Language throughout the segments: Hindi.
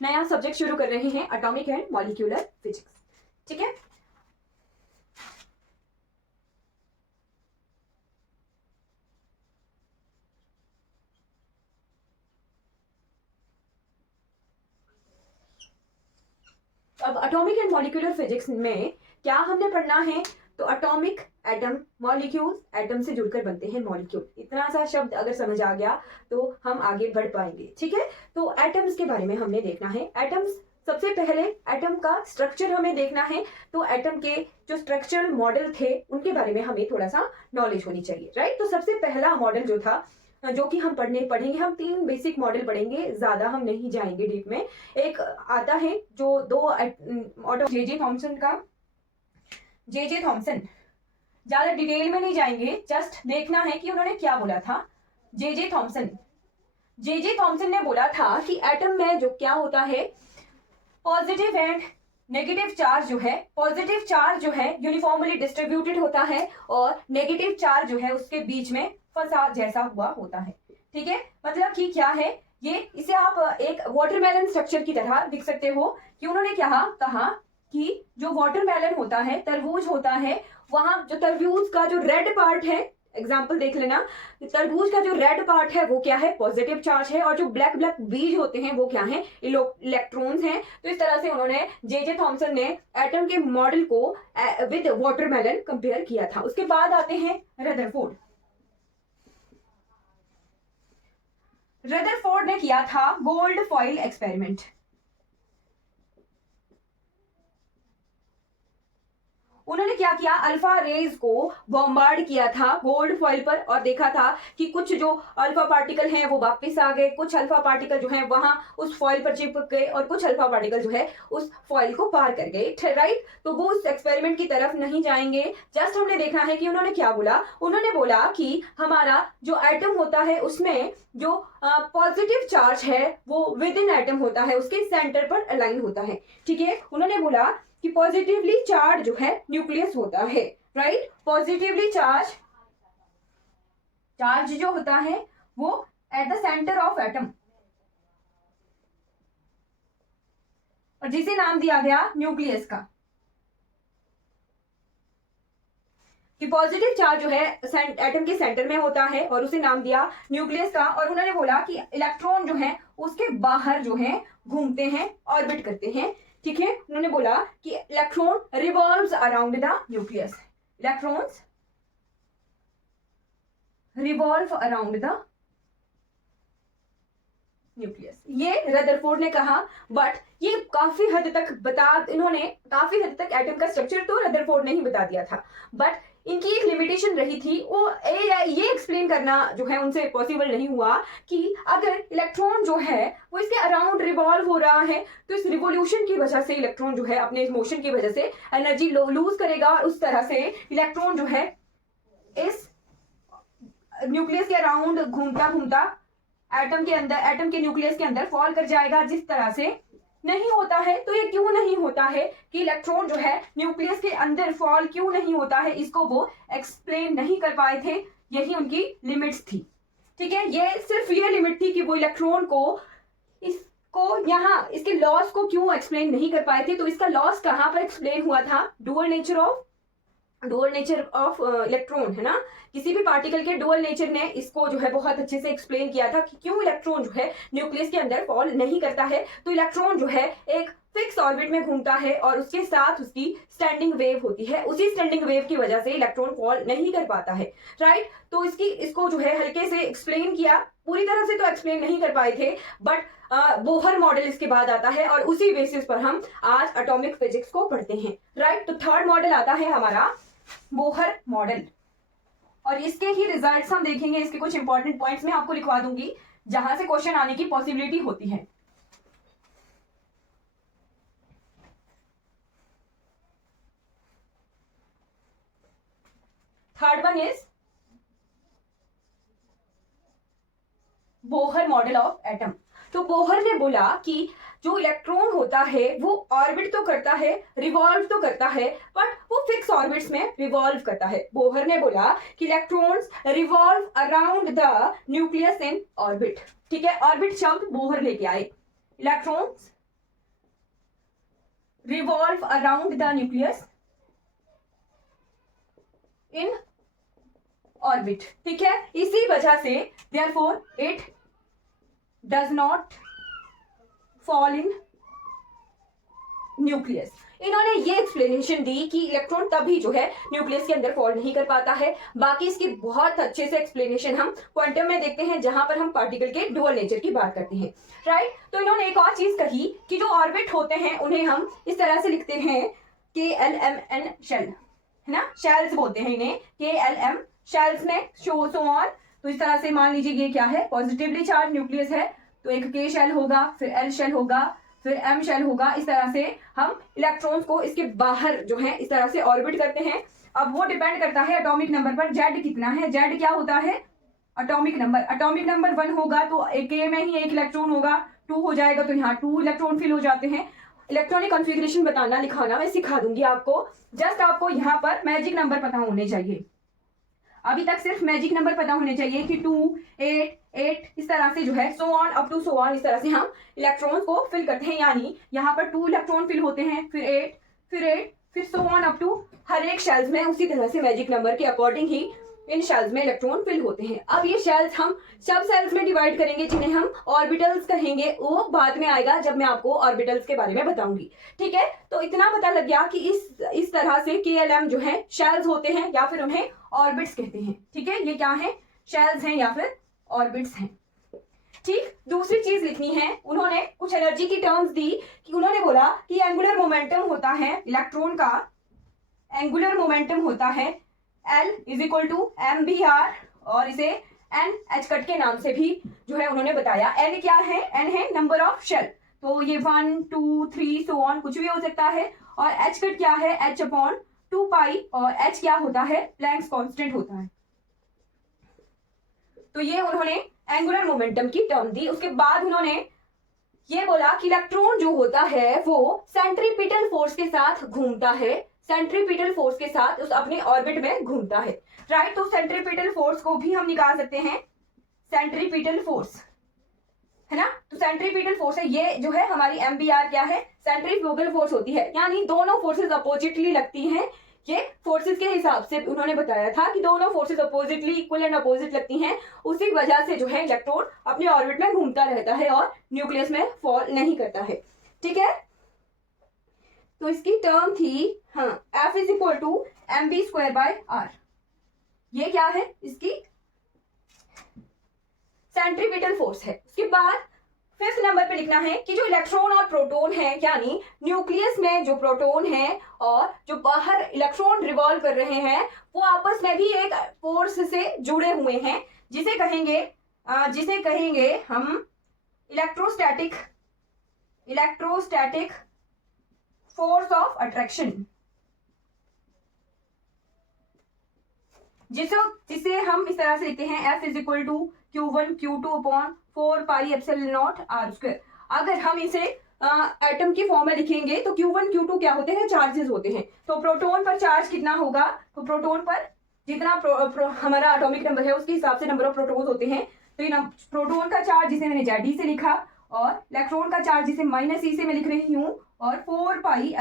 नया सब्जेक्ट शुरू कर रहे हैं, एटॉमिक एंड मॉलिक्यूलर फिजिक्स। ठीक है, अब एटॉमिक एंड मॉलिक्यूलर फिजिक्स में क्या हमने पढ़ना है, तो एटॉमिक एटम, मॉलिक्यूल्स एटम से जुड़कर बनते हैं मॉलिक्यूल। इतना सा शब्द अगर समझ आ गया तो हम आगे बढ़ पाएंगे। ठीक है, तो एटम्स के बारे में हमने देखना है। एटम्स, सबसे पहले एटम का स्ट्रक्चर हमें देखना है। तो एटम के जो स्ट्रक्चरल मॉडल थे उनके बारे में हमें थोड़ा सा नॉलेज होनी चाहिए, राइट। तो सबसे पहला मॉडल जो था, जो कि हम पढ़ेंगे, हम 3 बेसिक मॉडल पढ़ेंगे, ज्यादा हम नहीं जाएंगे डीप में। एक आता है जो जे थॉमसन का, जे थॉमसन, ज्यादा डिटेल में नहीं जाएंगे, जस्ट देखना है कि उन्होंने क्या बोला था। जे थॉमसन ने बोला था कि एटम में जो क्या होता है, पॉजिटिव एंड नेगेटिव चार्ज जो है, पॉजिटिव चार्ज जो है यूनिफॉर्मली डिस्ट्रीब्यूटेड होता है और नेगेटिव चार्ज जो है उसके बीच में फंसा जैसा हुआ होता है। ठीक है, मतलब कि क्या है ये, इसे आप एक वाटरमेलन स्ट्रक्चर की तरह दिख सकते हो कि उन्होंने क्या कहा कि जो वाटरमेलन होता है, तरबूज होता है, वहां जो तरबूज का जो रेड पार्ट है, एग्जाम्पल देख लेना, तरबूज का जो रेड पार्ट है वो क्या है, पॉजिटिव चार्ज है, और जो ब्लैक ब्लैक बीज होते हैं वो क्या है, इलेक्ट्रॉन्स हैं। तो इस तरह से उन्होंने, जे थॉमसन ने एटम के मॉडल को विद वाटरमेलन कंपेयर किया था। उसके बाद आते हैं रदरफोर्ड। रदरफोर्ड ने किया था गोल्ड फॉइल एक्सपेरिमेंट। उन्होंने क्या किया, अल्फा रेज को बॉम्बार्ड किया था गोल्ड फॉइल पर और देखा था कि कुछ जो अल्फा पार्टिकल हैं वो वापस आ गए, कुछ अल्फा पार्टिकल जो हैं वहां उस फॉइल पर चिपक गए और कुछ अल्फा पार्टिकल जो है उस फॉइल को पार कर गए, राइट। तो वो उस एक्सपेरिमेंट की तरफ नहीं जाएंगे, जस्ट हमने देखना है कि उन्होंने क्या बोला। उन्होंने बोला कि हमारा जो एटम होता है उसमें जो पॉजिटिव चार्ज है वो विद इन एटम होता है, उसके सेंटर पर अलाइन होता है। ठीक है, उन्होंने बोला कि पॉजिटिवली चार्ज जो है न्यूक्लियस होता है, राइट। पॉजिटिवली चार्ज जो होता है वो at the centre of atom, और जिसे नाम दिया गया न्यूक्लियस का, कि पॉजिटिव चार्ज जो है एटम के सेंटर में होता है और उसे नाम दिया न्यूक्लियस का। और उन्होंने बोला कि इलेक्ट्रॉन जो है उसके बाहर जो है घूमते हैं, ऑर्बिट करते हैं। ठीक है, उन्होंने बोला कि electron revolves around the nucleus, electrons revolve around the nucleus, ये रदरफोर्ड ने कहा। बट ये काफी हद तक इन्होंने काफी हद तक एटम का स्ट्रक्चर तो रदरफोर्ड ने ही बता दिया था, बट इनकी एक लिमिटेशन रही थी, वो ये एक्सप्लेन करना जो है उनसे पॉसिबल नहीं हुआ कि अगर इलेक्ट्रॉन जो है वो इसके अराउंड रिवॉल्व हो रहा है तो इस रिवोल्यूशन की वजह से इलेक्ट्रॉन जो है अपने इस मोशन की वजह से एनर्जी लूज करेगा, और उस तरह से इलेक्ट्रॉन जो है इस न्यूक्लियस के अराउंड घूमता घूमता एटम के अंदर, एटम के न्यूक्लियस के अंदर फॉल कर जाएगा, जिस तरह से नहीं होता है। तो ये क्यों नहीं होता है कि इलेक्ट्रॉन जो है न्यूक्लियस के अंदर फॉल क्यों नहीं होता है, इसको वो एक्सप्लेन नहीं कर पाए थे, यही उनकी लिमिट्स थी। ठीक है, ये सिर्फ ये लिमिट थी कि वो इलेक्ट्रॉन को इसको यहाँ इसके लॉस को क्यों एक्सप्लेन नहीं कर पाए थे। तो इसका लॉस कहाँ पर एक्सप्लेन हुआ था, डुअल नेचर ऑफ इलेक्ट्रॉन, है ना। किसी भी पार्टिकल के डुअल नेचर ने इसको जो है बहुत अच्छे से एक्सप्लेन किया था कि क्यों इलेक्ट्रॉन जो है न्यूक्लियस के अंदर फॉल नहीं करता है। तो इलेक्ट्रॉन जो है एक फिक्स ऑर्बिट में घूमता है और उसके साथ उसकी स्टैंडिंग वेव होती है, उसी स्टैंडिंग वेव की वजह से इलेक्ट्रॉन फॉल नहीं कर पाता है, राइट। तो इसको जो है हल्के से एक्सप्लेन किया, पूरी तरह से तो एक्सप्लेन नहीं कर पाए थे, बट बोहर मॉडल इसके बाद आता है और उसी बेसिस पर हम आज एटॉमिक फिजिक्स को पढ़ते हैं, राइट। तो थर्ड मॉडल आता है हमारा बोहर मॉडल, और इसके ही रिजल्ट्स हम देखेंगे। इसके कुछ इंपॉर्टेंट पॉइंट्स मैं आपको लिखवा दूंगी जहां से क्वेश्चन आने की पॉसिबिलिटी होती है। Third one is Bohr model of atom. तो बोहर ने बोला कि जो इलेक्ट्रॉन होता है वो ऑर्बिट तो करता है, रिवॉल्व तो करता है, बट वो फिक्स ऑर्बिट्स में रिवॉल्व करता है। बोहर ने बोला कि electrons revolve around the nucleus in orbit. ठीक है, ऑर्बिट शब्द बोहर लेके आए, electrons revolve around the nucleus in orbit. ठीक है, इसी वजह से therefore it does not fall in nucleus. इन्होंने ये एक्सप्लेनेशन दी कि इलेक्ट्रॉन तभी जो है न्यूक्लियस के अंदर फॉल नहीं कर पाता है। बाकी इसकी बहुत अच्छे से एक्सप्लेनेशन हम क्वांटम में देखते हैं, जहां पर हम पार्टिकल के डुअल नेचर की बात करते हैं, राइट। तो इन्होंने एक और चीज कही कि जो ऑर्बिट होते हैं उन्हें हम इस तरह से लिखते हैं KLMN शेल, है ना, शेल्स बोलते हैं इन्हें, KLM शेल्स में शो सो ऑन। तो इस तरह से मान लीजिए ये क्या है, पॉजिटिवली चार्ज न्यूक्लियस है, तो एक K शेल होगा, फिर L शेल होगा, फिर M शेल होगा। इस तरह से हम इलेक्ट्रॉन्स को इसके बाहर जो है इस तरह से ऑर्बिट करते हैं। अब वो डिपेंड करता है एटॉमिक नंबर पर, Z कितना है, Z क्या होता है, एटॉमिक नंबर। एटॉमिक नंबर 1 होगा तो K में ही 1 इलेक्ट्रॉन होगा, 2 हो जाएगा तो यहाँ 2 इलेक्ट्रॉन फिल हो जाते हैं। इलेक्ट्रॉनिक कॉन्फ़िगरेशन बताना लिखाना मैं सिखा दूंगी आपको, जस्ट आपको यहाँ पर मैजिक नंबर पता होने चाहिए। अभी तक सिर्फ मैजिक नंबर पता होने चाहिए कि 2, 8, 8 इस तरह से जो है so on up to so on, इस तरह से हम इलेक्ट्रॉन्स को फिल करते हैं। यानी यहाँ पर 2 इलेक्ट्रॉन फिल होते हैं, फिर 8, फिर 8, फिर सो ऑन अप टू हर एक शेल्स में उसी तरह से मैजिक नंबर के अकॉर्डिंग ही इन शेल्स में इलेक्ट्रॉन फिल होते हैं। अब ये शेल्स हम सब सेल्स में डिवाइड करेंगे, जिन्हें हम ऑर्बिटल्स कहेंगे, वो बाद में आएगा जब मैं आपको ऑर्बिटल्स के बारे में बताऊंगी, ठीक है। तो इतना पता लग गया कि इस तरह से KLM जो है शेल्स होते हैं या फिर उन्हें ऑर्बिट्स कहते हैं, ठीक है। ये क्या है, शेल्स हैं या फिर ऑर्बिट्स हैं, ठीक। दूसरी चीज लिखनी है, उन्होंने कुछ एनर्जी की टर्म्स दी कि उन्होंने बोला कि एंगुलर मोमेंटम होता है इलेक्ट्रॉन का, एंगुलर मोमेंटम होता है L = mvr, और इसे NH कट के नाम से भी जो है उन्होंने बताया। N क्या है, N है नंबर ऑफ शेल, तो ये 1, 2, 3 सो ऑन कुछ भी हो सकता है। और H कट क्या है, H/2π, और H क्या होता है, प्लैंक्स कांस्टेंट होता है। तो ये उन्होंने एंगुलर मोमेंटम की टर्म दी। उसके बाद उन्होंने ये बोला कि इलेक्ट्रॉन जो होता है वो सेंट्रीपिटल फोर्स के साथ घूमता है, सेंट्रीपिटल फोर्स के साथ उस अपने ऑर्बिट में घूमता है, राइट। तो सेंट्रीपिटल फोर्स को भी हम निकाल सकते हैं, सेंट्रीपिटल फोर्स, है ना। तो सेंट्रीपिटल फोर्स है, ये जो है हमारी MBR क्या है, सेंट्रीफ्यूगल फोर्स होती है। यानी दोनों फोर्सेस अपोजिटली लगती हैं। ये फोर्सेस के हिसाब से उन्होंने बताया था कि दोनों forces oppositely equal and opposite लगती हैं, उसी वजह से जो है इलेक्ट्रॉन अपने ऑर्बिट में घूमता रहता है और न्यूक्लियस में फॉल नहीं करता है, ठीक है। तो इसकी टर्म थी हाँ F = mv²/r। ये क्या है, इसकी सेंट्रीपिटल फोर्स है। उसके बाद 5th नंबर पे लिखना है कि जो इलेक्ट्रॉन और प्रोटॉन है, यानी न्यूक्लियस में जो प्रोटॉन है और जो बाहर इलेक्ट्रॉन रिवॉल्व कर रहे हैं, वो आपस में भी एक फोर्स से जुड़े हुए हैं, जिसे कहेंगे हम इलेक्ट्रोस्टैटिक फोर्स ऑफ अट्रैक्शन, जिसे हम इस तरह से लिखते हैं F = Q1 Q2/4πε0r²। अगर हम इसे एटम की फॉर्म में लिखेंगे तो Q1 Q2 क्या होते हैं, चार्जेस होते हैं। तो प्रोटॉन पर चार्ज कितना होगा, तो प्रोटॉन पर जितना हमारा एटॉमिक नंबर है उसके हिसाब से नंबर ऑफ प्रोटॉन्स होते हैं। तो ये प्रोटॉन का चार्ज जिसे मैंने ZE से लिखा, और इलेक्ट्रॉन का चार्ज जिसे -e से मैं लिख रही हूँ, और 4πε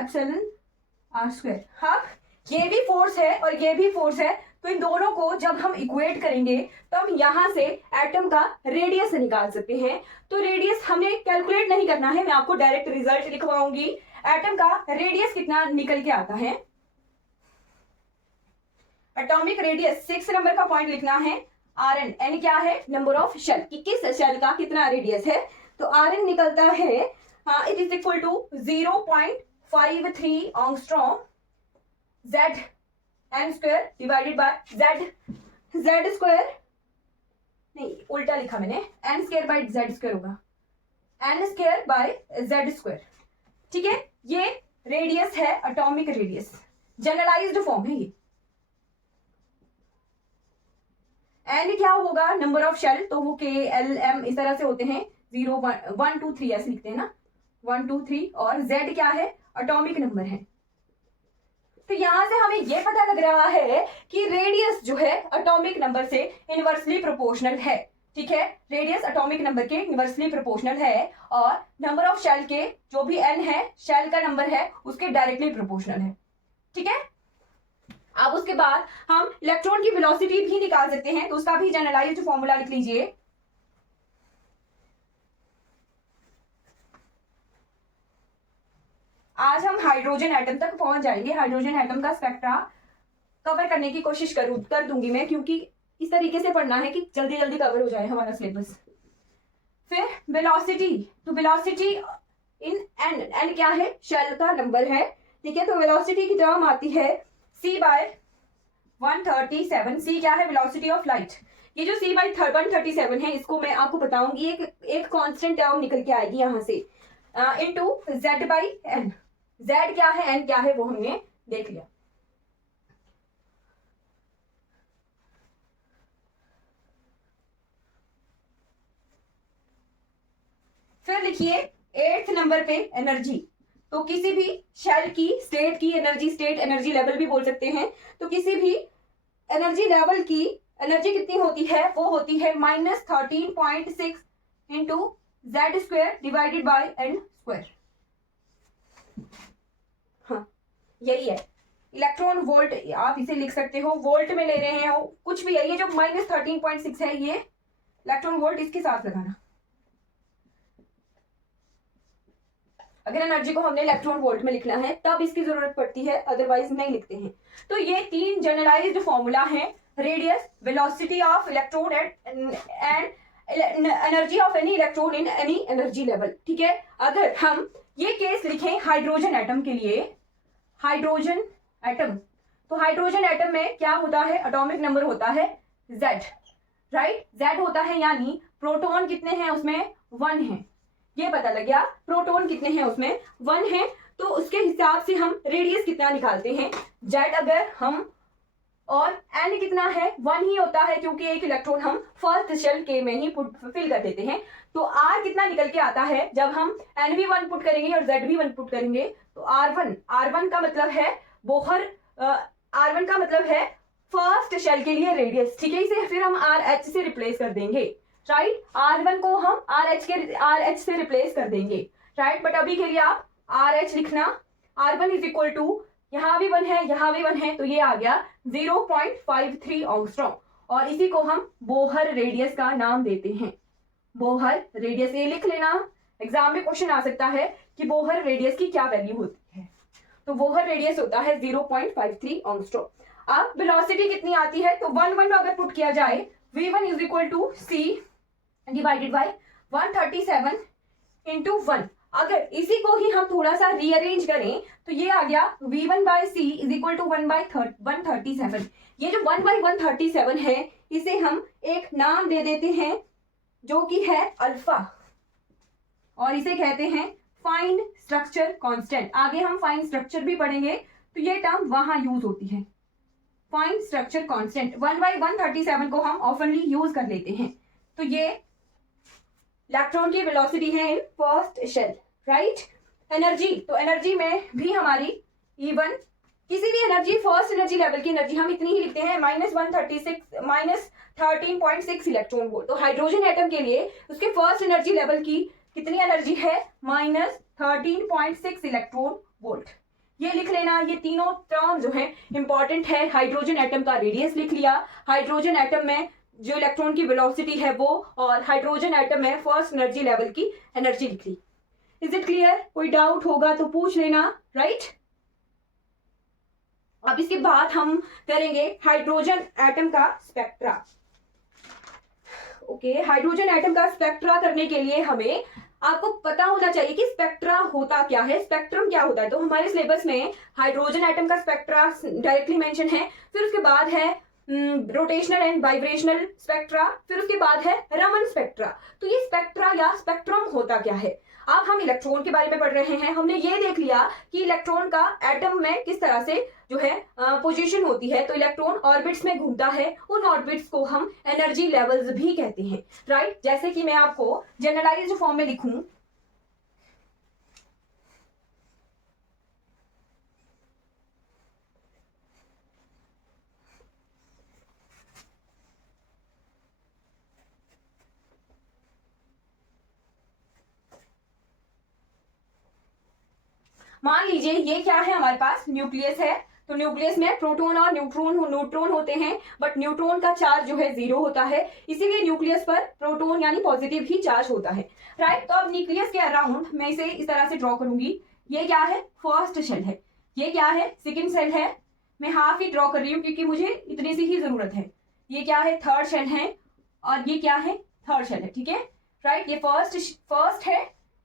r²। हाँ, ये भी फोर्स है और ये भी फोर्स है, तो इन दोनों को जब हम इक्वेट करेंगे तो हम यहाँ से एटम का रेडियस निकाल सकते हैं। तो रेडियस हमें कैलकुलेट नहीं करना है, मैं आपको डायरेक्ट रिजल्ट लिखवाऊंगी। एटम का रेडियस कितना निकल के आता है, एटॉमिक रेडियस 6 नंबर का पॉइंट लिखना है Rn। N क्या है, नंबर ऑफ शेल, कि किस शेल का कितना रेडियस है। तो Rn निकलता है it is equal to 0.53 angstrom Zn² divided by Z² नहीं, उल्टा लिखा मैंने, n²/z² होगा, n²/z², ठीक है। ये रेडियस है, एटॉमिक रेडियस, जनरलाइज्ड फॉर्म है ये। n क्या होगा, नंबर ऑफ शेल, तो वो KLM इस तरह से होते हैं, 0 1 2 3 ऐसे लिखते हैं ना, 1 2 3, और Z क्या है, एटॉमिक नंबर है। तो यहां से हमें यह पता लग रहा है कि रेडियस जो है एटॉमिक नंबर से इनवर्सली प्रोपोर्शनल है। ठीक है, रेडियस एटॉमिक नंबर के इनवर्सली प्रोपोर्शनल है और नंबर ऑफ शेल के जो भी n है, शेल का नंबर है उसके डायरेक्टली प्रोपोर्शनल है। ठीक है, अब उसके बाद हम इलेक्ट्रॉन की वेलोसिटी भी निकाल सकते हैं, तो उसका भी जनरलाइज्ड फॉर्मूला लिख लीजिए। आज हम हाइड्रोजन एटम तक पहुंच जाएंगे। हाइड्रोजन एटम का स्पेक्ट्रा कवर करने की कोशिश कर दूंगी मैं, क्योंकि इस तरीके से पढ़ना है कि जल्दी जल्दी कवर हो जाए हमारा सिलेबस। फिर वेलोसिटी, तो वेलोसिटी इन एन, एन क्या है, शेल का नंबर है। ठीक है, तो वेलोसिटी की टर्म आती है c/137। सी क्या है, वेलोसिटी ऑफ लाइट। ये जो c/137 है, इसको मैं आपको बताऊंगी, एक कांस्टेंट टर्म निकल के आएगी यहां से, इनटू z/n। z क्या है, n क्या है, वो हमने देख लिया। फिर लिखिए 8th नंबर पे एनर्जी। तो किसी भी शेल की स्टेट की एनर्जी, स्टेट एनर्जी लेवल भी बोल सकते हैं, तो किसी भी एनर्जी लेवल की एनर्जी कितनी होती है, वो होती है -13.6 into z² divided by n²। हाँ, यही है इलेक्ट्रॉन वोल्ट, आप इसे लिख सकते हो, वोल्ट में ले रहे हो कुछ भी है, ये जो -13.6 है ये इलेक्ट्रॉन वोल्ट, इसके साथ लगाना। अगर एनर्जी को हमने इलेक्ट्रॉन वोल्ट में लिखना है तब इसकी जरूरत पड़ती है, अदरवाइज नहीं लिखते हैं। तो ये 3 जनरलाइज्ड फॉर्मूला है, radius, velocity of electron and energy of any electron in any energy level. ठीक है, अगर हम ये केस लिखें हाइड्रोजन एटम के लिए, हाइड्रोजन एटम, तो हाइड्रोजन एटम में क्या होता है, एटॉमिक नंबर होता है Z, राइट, Z होता है, यानी प्रोटॉन कितने हैं उसमें, 1 है। ये पता लग गया, प्रोटॉन कितने हैं उसमें, 1 है। तो उसके हिसाब से हम रेडियस कितना निकालते हैं, Z अगर हम, और n कितना है, 1 ही होता है, क्योंकि एक इलेक्ट्रॉन हम फर्स्ट शेल के में ही फिल कर देते हैं। तो R कितना निकल के आता है, जब हम n भी 1 पुट करेंगे और Z भी 1 पुट करेंगे, तो R1 का मतलब है बोहर, R1 का मतलब है फर्स्ट शेल के लिए रेडियस। ठीक है, इसे फिर हम RH से रिप्लेस कर देंगे, राइट, R1 को हम RH से रिप्लेस कर देंगे, राइट। बट अभी के लिए आप RH लिखना, R1 इज इक्वल टू, यहाँ भी 1 है, यहाँ भी 1 है, तो ये आ गया 0.53 ऑंगस्ट्रॉम, और इसी को हम बोहर रेडियस का नाम देते हैं। बोहर रेडियस, ये लिख लेना, एग्जाम में क्वेश्चन आ सकता है कि बोहर रेडियस की क्या वैल्यू होती है। तो बोहर रेडियस होता है 0.53 ऑंगस्ट्रॉम। अब वेलोसिटी कितनी आती है, तो 1 अगर पुट किया जाए, v1 is equal to c divided by 137 into 1। अगर इसी को ही हम थोड़ा सा रीअरेंज करें तो ये आ गया v1 by c is equal to 1/137। ये जो 1/137 है, इसे हम एक नाम दे देते हैं जो कि है अल्फा, और इसे कहते हैं फाइन स्ट्रक्चर कांस्टेंट। आगे हम फाइन स्ट्रक्चर भी पढ़ेंगे, तो ये टर्म वहां यूज होती है, फाइन स्ट्रक्चर कांस्टेंट। 1/137 को हम ऑफनली यूज कर लेते हैं। तो ये इलेक्ट्रॉन की वेलोसिटी है in first shell, right. Energy, तो एनर्जी में भी हमारी E1, किसी भी एनर्जी, फर्स्ट एनर्जी लेवल की एनर्जी हम इतनी ही लिखते हैं, -13.6 इलेक्ट्रॉन वोल्ट। तो हाइड्रोजन एटम के लिए उसके फर्स्ट एनर्जी लेवल की कितनी एनर्जी है, -13.6 इलेक्ट्रॉन वोल्ट। ये लिख लेना, ये तीनों टर्म जो है इंपॉर्टेंट है। हाइड्रोजन एटम का रेडियस लिख लिया, हाइड्रोजन एटम में जो इलेक्ट्रॉन की वेलोसिटी है वो, और हाइड्रोजन एटम में फर्स्ट एनर्जी लेवल की एनर्जी लिख ली। Is it clear? कोई डाउट होगा तो पूछ लेना, राइट। अब इसके बाद हम करेंगे हाइड्रोजन एटम का स्पेक्ट्रा। ओके, हाइड्रोजन एटम का स्पेक्ट्रा करने के लिए हमें, आपको पता होना चाहिए कि स्पेक्ट्रा होता क्या है, स्पेक्ट्रम क्या होता है। तो हमारे सिलेबस में हाइड्रोजन एटम का स्पेक्ट्रा डायरेक्टली मेंशन है, फिर उसके बाद है रोटेशनल एंड वाइब्रेशनल स्पेक्ट्रा, फिर उसके बाद है रमन स्पेक्ट्रा। तो ये स्पेक्ट्रा या स्पेक्ट्रम होता क्या है। अब हम इलेक्ट्रॉन के बारे में पढ़ रहे हैं, हमने ये देख लिया कि इलेक्ट्रॉन का एटम में किस तरह से जो है पोजीशन होती है। तो इलेक्ट्रॉन ऑर्बिट्स में घूमता है, उन ऑर्बिट्स को हम एनर्जी लेवल्स भी कहते हैं, राइट। जैसे कि मैं आपको जनरलाइज्ड फॉर्म में लिखूं, मान लीजिए ये क्या है, हमारे पास न्यूक्लियस है, तो न्यूक्लियस में प्रोटॉन और न्यूट्रॉन होते हैं, बट न्यूट्रॉन का चार्ज जो है 0 होता है, इसीलिए न्यूक्लियस पर प्रोटॉन यानी पॉजिटिव ही चार्ज होता है, राइट। तो अब न्यूक्लियस के अराउंड मैं इसे इस तरह से ड्रॉ करूंगी। ये क्या है, फर्स्ट शेल है, ये क्या है, सेकेंड शेल है। मैं हाफ ही ड्रॉ कर रही हूँ क्योंकि मुझे इतनी सी ही जरूरत है। ये क्या है, थर्ड शेल है, और ये क्या है, थर्ड शेल है, ठीक है, राइट। ये फर्स्ट है,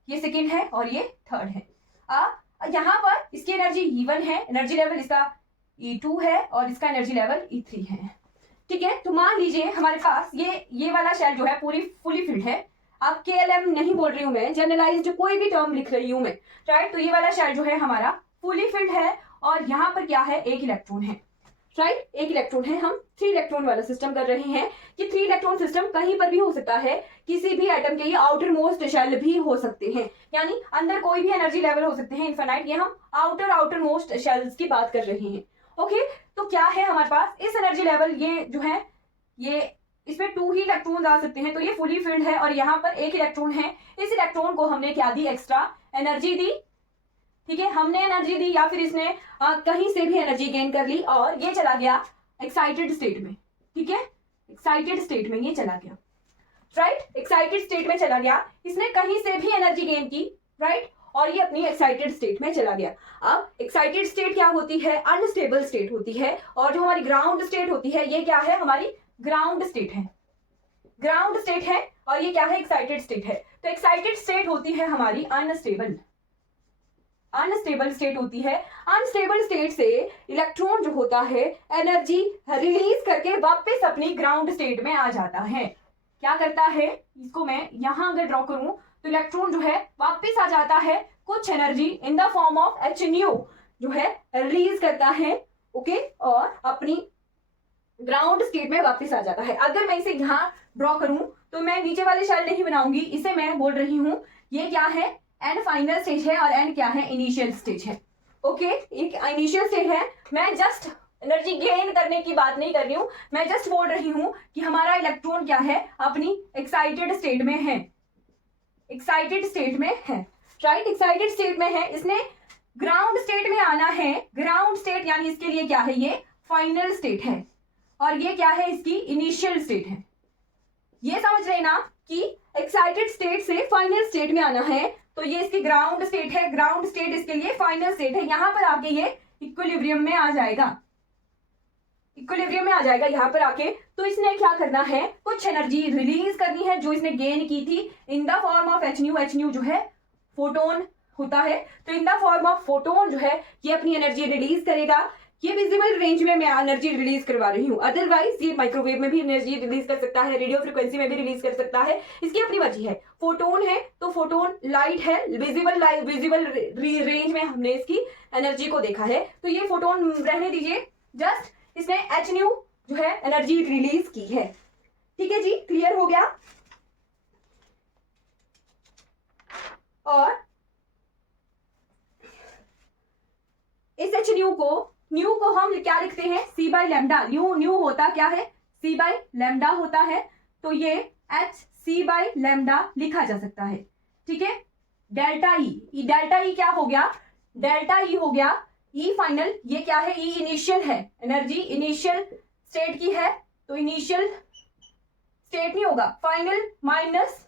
ये सेकेंड है, और ये थर्ड है। अब यहाँ पर इसकी एनर्जी E1 है, एनर्जी लेवल इसका E2 है, और इसका एनर्जी लेवल E3 है, ठीक है। तो मान लीजिए हमारे पास ये वाला शेल जो है पूरी फुली फिल्ड है। अब KLM नहीं बोल रही हूं मैं, जनरलाइज जो कोई भी टर्म लिख रही हूं मैं, राइट। तो ये वाला शेल जो है हमारा फुली फिल्ड है, और यहाँ पर क्या है, एक इलेक्ट्रॉन है, राइट, एक इलेक्ट्रॉन है। हम 3 इलेक्ट्रॉन वाला सिस्टम कर रहे हैं। ये 3 इलेक्ट्रॉन सिस्टम कहीं पर भी हो सकता है, किसी भी एटम के ये आउटर मोस्ट शेल भी हो सकते हैं, यानी अंदर कोई भी एनर्जी लेवल हो सकते हैं इनफाइनाइट। ये हम आउटर मोस्ट शेल्स की बात कर रहे हैं, ओके। तो क्या है हमारे पास इस एनर्जी लेवल, ये जो है ये इसमें 2 ही इलेक्ट्रॉन आ सकते हैं, तो ये फुली फिल्ड है, और यहाँ पर एक इलेक्ट्रॉन है। इस इलेक्ट्रॉन को हमने क्या दी, एक्स्ट्रा एनर्जी दी, ठीक है, हमने एनर्जी दी, या फिर इसने कहीं से भी एनर्जी गेन कर ली, और ये चला गया एक्साइटेड स्टेट में, ठीक है, एक्साइटेड स्टेट में ये चला गया, राइट, एक्साइटेड स्टेट में चला गया। इसने कहीं से भी एनर्जी गेन की, राइट, और ये अपनी एक्साइटेड स्टेट में चला गया। अब एक्साइटेड स्टेट क्या होती है, अनस्टेबल स्टेट होती है, और जो हमारी ग्राउंड स्टेट होती है, ये क्या है, हमारी ग्राउंड स्टेट है, ग्राउंड स्टेट है, और ये क्या है, एक्साइटेड स्टेट है। तो एक्साइटेड स्टेट होती है हमारी अनस्टेबल स्टेट होती है। अनस्टेबल स्टेट से इलेक्ट्रॉन जो होता है एनर्जी रिलीज करके वापस अपनी ग्राउंड स्टेट में आ जाता है। क्या करता है, इसको मैं यहां अगर ड्रॉ करूं तो इलेक्ट्रॉन जो है वापस आ जाता है, कुछ energy in the form of HNU जो है रिलीज करता है, ओके, और अपनी ग्राउंड स्टेट में वापस आ जाता है। अगर मैं इसे यहाँ ड्रॉ करूं तो मैं नीचे वाले शेल नहीं बनाऊंगी, इसे मैं बोल रही हूं ये क्या है, एंड फाइनल स्टेज है, और एंड क्या है, इनिशियल स्टेज है, ओके। एक इनिशियल स्टेज है, मैं जस्ट एनर्जी गेन करने की बात नहीं कर रही हूं, मैं जस्ट बोल रही हूं कि हमारा इलेक्ट्रॉन क्या है, अपनी एक्साइटेड स्टेट में है, एक्साइटेड स्टेट में है, राइट, एक्साइटेड स्टेट में है। इसने ग्राउंड स्टेट में आना है, ग्राउंड स्टेट यानी इसके लिए क्या है, ये फाइनल स्टेट है, और ये क्या है, इसकी इनिशियल स्टेट है। ये समझ लेना कि एक्साइटेड स्टेट से फाइनल स्टेट में आना है, तो ये इसकी ग्राउंड स्टेट है, ग्राउंड स्टेट इसके लिए फाइनल स्टेट है। यहां पर आके ये इक्विलिब्रियम में आ जाएगा, इक्विलिब्रियम में आ जाएगा यहाँ पर आके। तो इसने क्या करना है, कुछ एनर्जी रिलीज करनी है जो इसने गेन की थी in the form of HNU। HNU जो है फोटोन होता है, तो in the form of photon जो है ये अपनी एनर्जी रिलीज करेगा। ये विजिबल रेंज में मैं एनर्जी रिलीज करवा रही हूँ, अदरवाइज ये माइक्रोवेव में भी एनर्जी रिलीज कर सकता है, रेडियो फ्रिक्वेंसी में भी रिलीज कर सकता है, इसकी अपनी मर्जी है। फोटोन है तो फोटोन लाइट है, विजिबल रेंज में हमने इसकी एनर्जी को देखा है, तो ये फोटोन रहने दीजिए, जस्ट इसने HNU जो है एनर्जी रिलीज की है, ठीक है जी, क्लियर हो गया। और इस HNU को, न्यू को हम क्या लिखते हैं, C/λ। न्यू होता क्या है, C/λ होता है, तो ये HC/λ लिखा जा सकता है, ठीक है। डेल्टा ई क्या हो गया, डेल्टा ई हो गया, ई फाइनल, ये क्या है, ई इनिशियल है, एनर्जी इनिशियल स्टेट की है, तो इनिशियल स्टेट नहीं होगा, फाइनल माइनस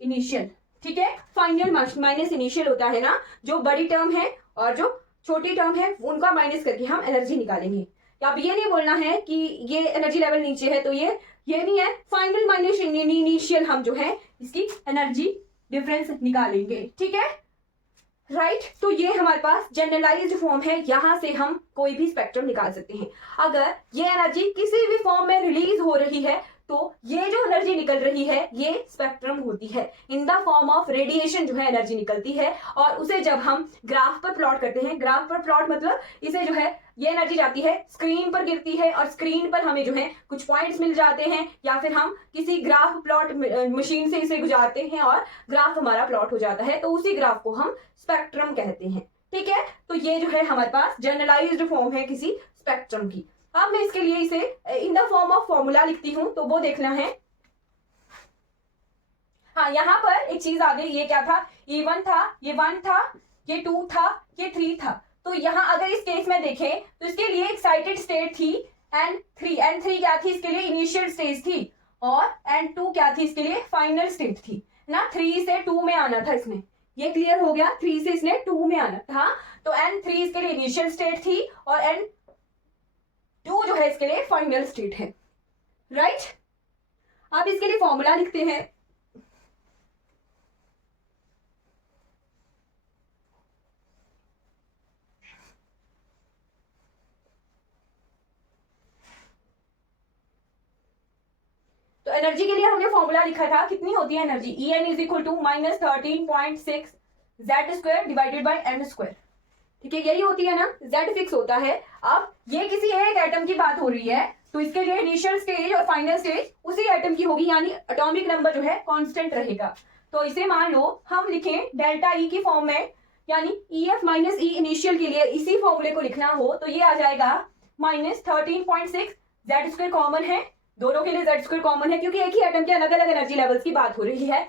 इनिशियल, ठीक है। फाइनल माइनस इनिशियल होता है ना, जो बड़ी टर्म है और जो छोटी टर्म है उनका माइनस करके हम एनर्जी निकालेंगे। अब ये नहीं बोलना है कि ये एनर्जी लेवल नीचे है तो ये नहीं है, फाइनल माइनस इनिशियल हम जो है इसकी एनर्जी डिफरेंस निकालेंगे, ठीक है, राइट। तो ये हमारे पास जनरलाइज्ड फॉर्म है, यहां से हम कोई भी स्पेक्ट्रम निकाल सकते हैं। अगर ये एनर्जी किसी भी फॉर्म में रिलीज हो रही है तो ये जो एनर्जी निकल रही है ये स्पेक्ट्रम होती है, in the form of radiation जो है एनर्जी निकलती है, और उसे जब हम ग्राफ पर प्लॉट करते हैं, ग्राफ पर प्लॉट मतलब इसे जो है ये एनर्जी जाती है स्क्रीन पर गिरती है, और स्क्रीन पर हमें जो है कुछ पॉइंट्स मिल जाते हैं, या फिर हम किसी ग्राफ प्लॉट मशीन से इसे गुजारते हैं और ग्राफ हमारा प्लॉट हो जाता है, तो उसी ग्राफ को हम स्पेक्ट्रम कहते हैं, ठीक है। तो ये जो है हमारे पास जनरलाइज्ड फॉर्म है किसी स्पेक्ट्रम की। अब मैं इसके लिए इसे in the form of formula लिखती हूं, तो वो देखना है। हाँ, यहां पर एक चीज आ गई, ये क्या था, E1 था, ये 1 था, ये 2 था, ये 3 था। तो यहाँ अगर इस केस में देखें तो इसके लिए एक्साइटेड स्टेट थी N3। N3 क्या थी? इसके लिए इनिशियल स्टेज थी। और N2 क्या थी? इसके लिए फाइनल स्टेट थी ना। 3 से 2 में आना था इसने। ये क्लियर हो गया? 3 से इसने 2 में आना था। तो N3 इसके लिए इनिशियल स्टेट थी और N2 जो है इसके लिए फाइनल स्टेट है। राइट? अब इसके लिए फॉर्मूला लिखते हैं। तो एनर्जी के लिए हमने फॉर्मूला लिखा था, कितनी होती है energy? En is equal to -13.6 Z² divided by n²। ठीक है, यही होती है ना, Z फिक्स होता है। अब ये किसी एक एटम की बात हो रही है तो इसके लिए इनिशियल स्टेज और फाइनल स्टेज उसी एटम की होगी, यानी एटॉमिक नंबर जो है कांस्टेंट रहेगा। तो इसे मान लो हम लिखें डेल्टा E की फॉर्म में, यानी EF माइनस E इनिशियल के लिए इसी फॉर्मूले को लिखना हो तो ये आ जाएगा -13.6 Z² कॉमन है, दोनों के लिए Z² कॉमन है क्योंकि एक ही एटम के अलग अलग एनर्जी लेवल्स की बात हो रही है,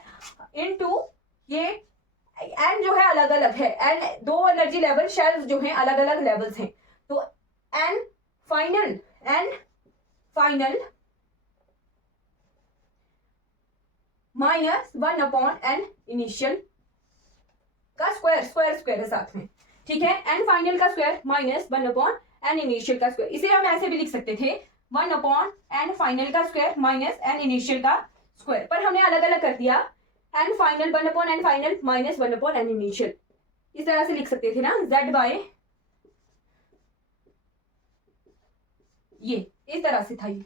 इनटू ये n जो है अलग अलग है, n दो एनर्जी लेवल शेल्स जो हैं अलग अलग लेवल्स हैं। तो n फाइनल -1/n इनिशियल का स्क्वायर है साथ में। ठीक है, n फाइनल का स्क्वायर -1/n इनिशियल का स्क्वायर। इसे हम ऐसे भी लिख सकते थे 1/n फाइनल का स्क्वायर -n इनिशियल का स्क्वायर, पर हमने अलग अलग कर दिया। n final 1/n final -1/n initial, इस तरह से लिख सकते थे ना, z बाय ये इस तरह से था, ये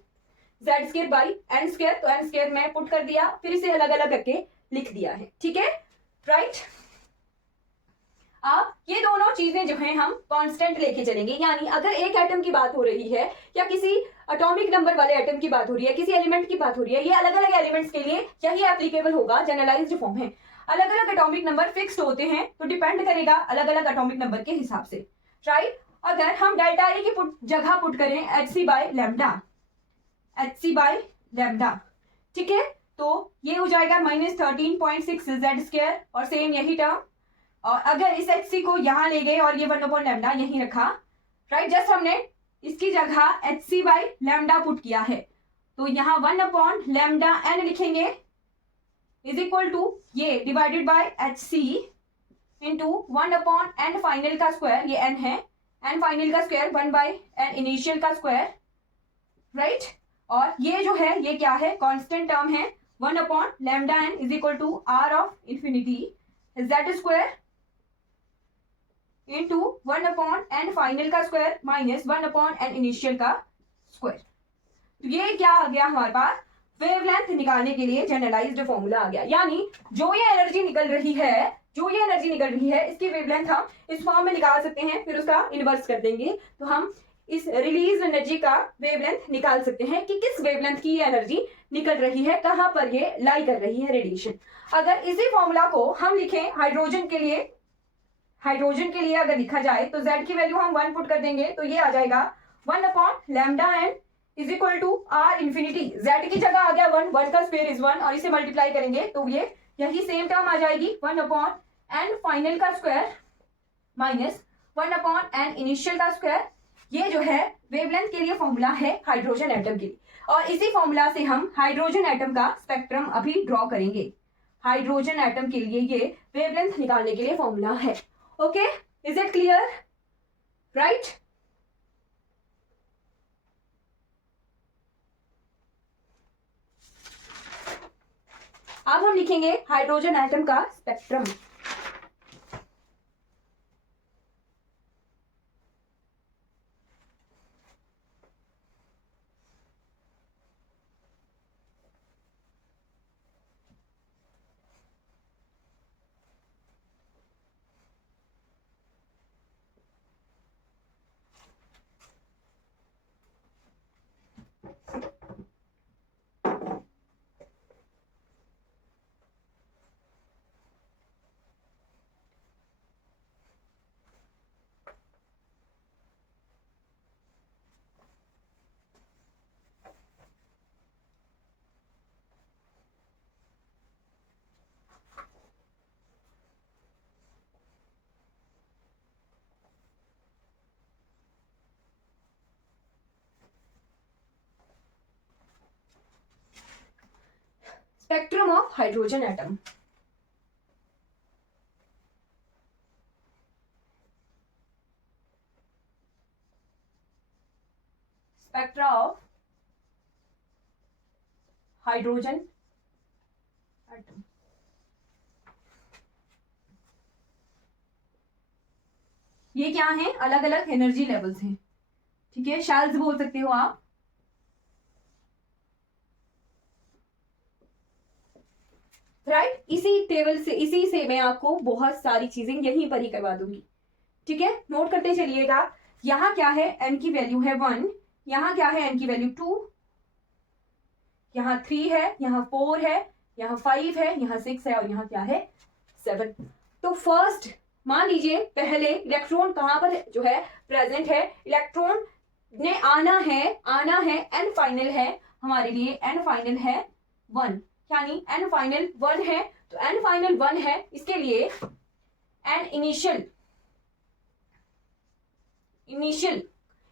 Z² बाई n²। तो n² में पुट कर दिया, फिर इसे अलग अलग करके लिख दिया है। ठीक है, राइट। अब ये दोनों चीजें जो हैं हम कांस्टेंट लेके चलेंगे, यानी अगर एक एटम की बात हो रही है या किसी एटॉमिक नंबर वाले एटम की बात हो रही है, किसी एलिमेंट की बात हो रही है, ये अलग अलग एलिमेंट्स के लिए यही एप्लीकेबल होगा। जनरलाइज्ड फॉर्म है, अलग अलग एटॉमिक नंबर फिक्स्ड होते हैं तो डिपेंड करेगा अलग अलग एटॉमिक नंबर के हिसाब से। राइट? अगर हम डेल्टा E की जगह पुट करें hc बाय लैम्डा, ठीक है, तो ये हो जाएगा -13.6 Z² और सेम यही टर्म। और अगर इस hc को यहां ले गए और ये 1/λ यहीं रखा, राइट, जस्ट हमने इसकी जगह hc बाय लैम्डा पुट किया है, तो यहां 1/λn लिखेंगे इज इक्वल टू ये divided by hc into 1/n final का स्क्वायर, ये n है, n फाइनल का स्क्वायर 1/n इनिशियल का स्क्वायर। राइट? और ये जो है ये क्या है? कांस्टेंट टर्म है, 1/λn is equal to r of infinity Z² into 1/n final का स्क्वायर -1/n इनिशियल का स्क्वायर। तो ये क्या आ गया हमारे पास? वेवलेंथ निकालने के लिए जनरलाइज्ड फॉर्मूला आ गया, यानी जो ये एनर्जी निकल रही है इसकी वेवलेंथ हम इस फॉर्म में निकाल सकते हैं, फिर उसका इनवर्स कर देंगे तो हम इस रिलीज एनर्जी का वेवलेंथ निकाल सकते हैं कि किस वेवलेंथ की ये एनर्जी निकल रही है, कहां पर ये लाई कर रही है रेडिएशन। अगर इसी फॉर्मूला को हम लिखें हाइड्रोजन के लिए अगर लिखा जाए तो Z की वैल्यू हम 1 पुट कर देंगे तो ये आ जाएगा 1/λn is equal to r infinity. Z की जगह आ गया 1 का स्क्वायर इज 1 और इसे मल्टीप्लाई करेंगे तो ये यही सेम टर्म आ जाएगी 1/n फाइनल का स्क्वायर -1/n इनिशियल का स्क्वायर। ये जो है वेवलेंथ के लिए फॉर्मूला है हाइड्रोजन एटम के लिए, और इसी फॉर्मूला से हम हाइड्रोजन एटम का स्पेक्ट्रम अभी ड्रॉ करेंगे। हाइड्रोजन एटम के लिए ये वेवलेंथ निकालने के लिए फॉर्मूला है। Okay, is it clear? Right? अब हम लिखेंगे हाइड्रोजन एटम का spectrum. Spectrum of hydrogen atom. Spectra of hydrogen atom. ये क्या है, अलग अलग एनर्जी लेवल्स हैं, ठीक है, शेल्स बोल सकते हो आप। राइट, इसी टेबल से, इसी से मैं आपको बहुत सारी चीजें यहीं पर ही करवा दूंगी, ठीक है। नोट करते चलिएगा। यहाँ क्या है, n की वैल्यू है 1, यहाँ क्या है, n की वैल्यू 2, यहाँ 3 है, यहाँ 4 है, यहाँ 5 है, यहाँ 6 है, और यहाँ क्या है, 7। तो फर्स्ट मान लीजिए पहले इलेक्ट्रॉन कहां पर जो है प्रेजेंट है, इलेक्ट्रॉन ने आना है, एन फाइनल है हमारे लिए, एन फाइनल है 1, यानी एन फाइनल 1 है, तो एन फाइनल 1 है, इसके लिए एन इनिशियल,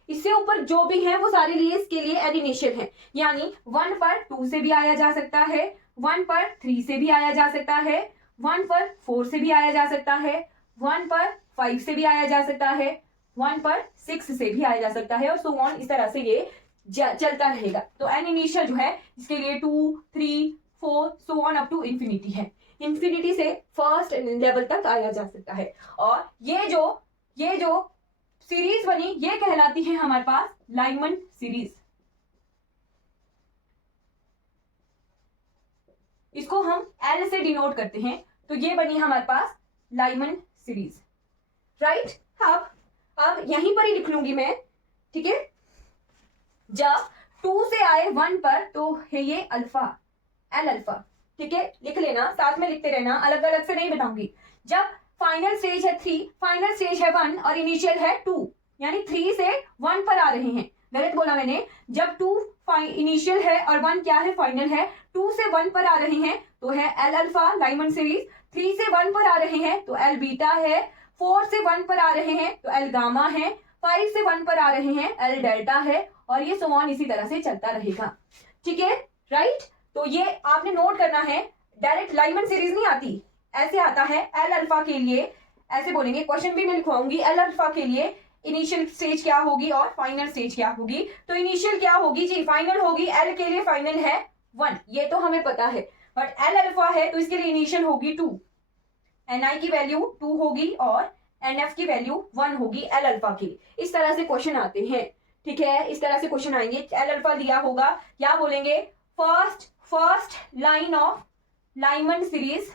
इससे ऊपर जो भी है वो सारे लिए इसके लिए एन इनिशियल है, यानी 1 पर 2 से भी आया जा सकता है, 1 पर 3 से भी आया जा सकता है, 1 पर 4 से भी आया जा सकता है, 1 पर 5 से भी आया जा सकता है, 1 पर 6 से भी आया जा सकता है, और सो ऑन, इस तरह से ये चलता रहेगा। तो एन इनिशियल जो है इसके लिए 2, 3, 4 so on up to infinity है, इंफिनिटी से फर्स्ट लेवल तक आया जा सकता है। और ये जो सीरीज बनी ये कहलाती है हमारे पास लाइमन सीरीज। इसको हम एल से डिनोट करते हैं, तो ये बनी हमारे पास लाइमन सीरीज, राइट। अब यहीं पर ही लिख लूंगी मैं, ठीक है। जब 2 से आए 1 पर तो है ये अल्फा, एल अल्फा, ठीक है, लिख लेना, साथ में लिखते रहना, अलग अलग से नहीं बताऊंगी। जब फाइनल स्टेज है 3, फाइनल स्टेज है 1 और इनिशियल है 2, यानी 3 से 1 पर आ रहे हैं, गलत बोला मैंने, जब 2 इनिशियल है और 1 क्या है, फाइनल है, 2 से 1 पर आ रहे हैं तो है एल अल्फा लाइमन सीरीज, 3 से 1 पर आ रहे हैं तो एल बीटा है, 4 से 1 पर आ रहे हैं तो एल गामा है, 5 से 1 पर आ रहे हैं एल डेल्टा है, और ये सो ऑन इसी तरह से चलता रहेगा, ठीक है, राइट। तो ये आपने नोट करना है, डायरेक्ट लाइमन सीरीज नहीं आती, ऐसे आता है एल अल्फा के लिए, ऐसे बोलेंगे, क्वेश्चन भी मैं लिखवाऊंगी, एल अल्फा के लिए इनिशियल स्टेज क्या होगी और फाइनल स्टेज क्या होगी। तो इनिशियल क्या होगी जी, फाइनल होगी, एल के लिए फाइनल है 1, ये तो हमें पता है, बट एल अल्फा है तो इसके लिए इनिशियल होगी 2, ni की वैल्यू 2 होगी और nf की वैल्यू 1 होगी एल अल्फा की। इस तरह से क्वेश्चन आते हैं, ठीक है, इस तरह से क्वेश्चन आएंगे। एल अल्फा दिया होगा, क्या बोलेंगे, first line of Lyman series,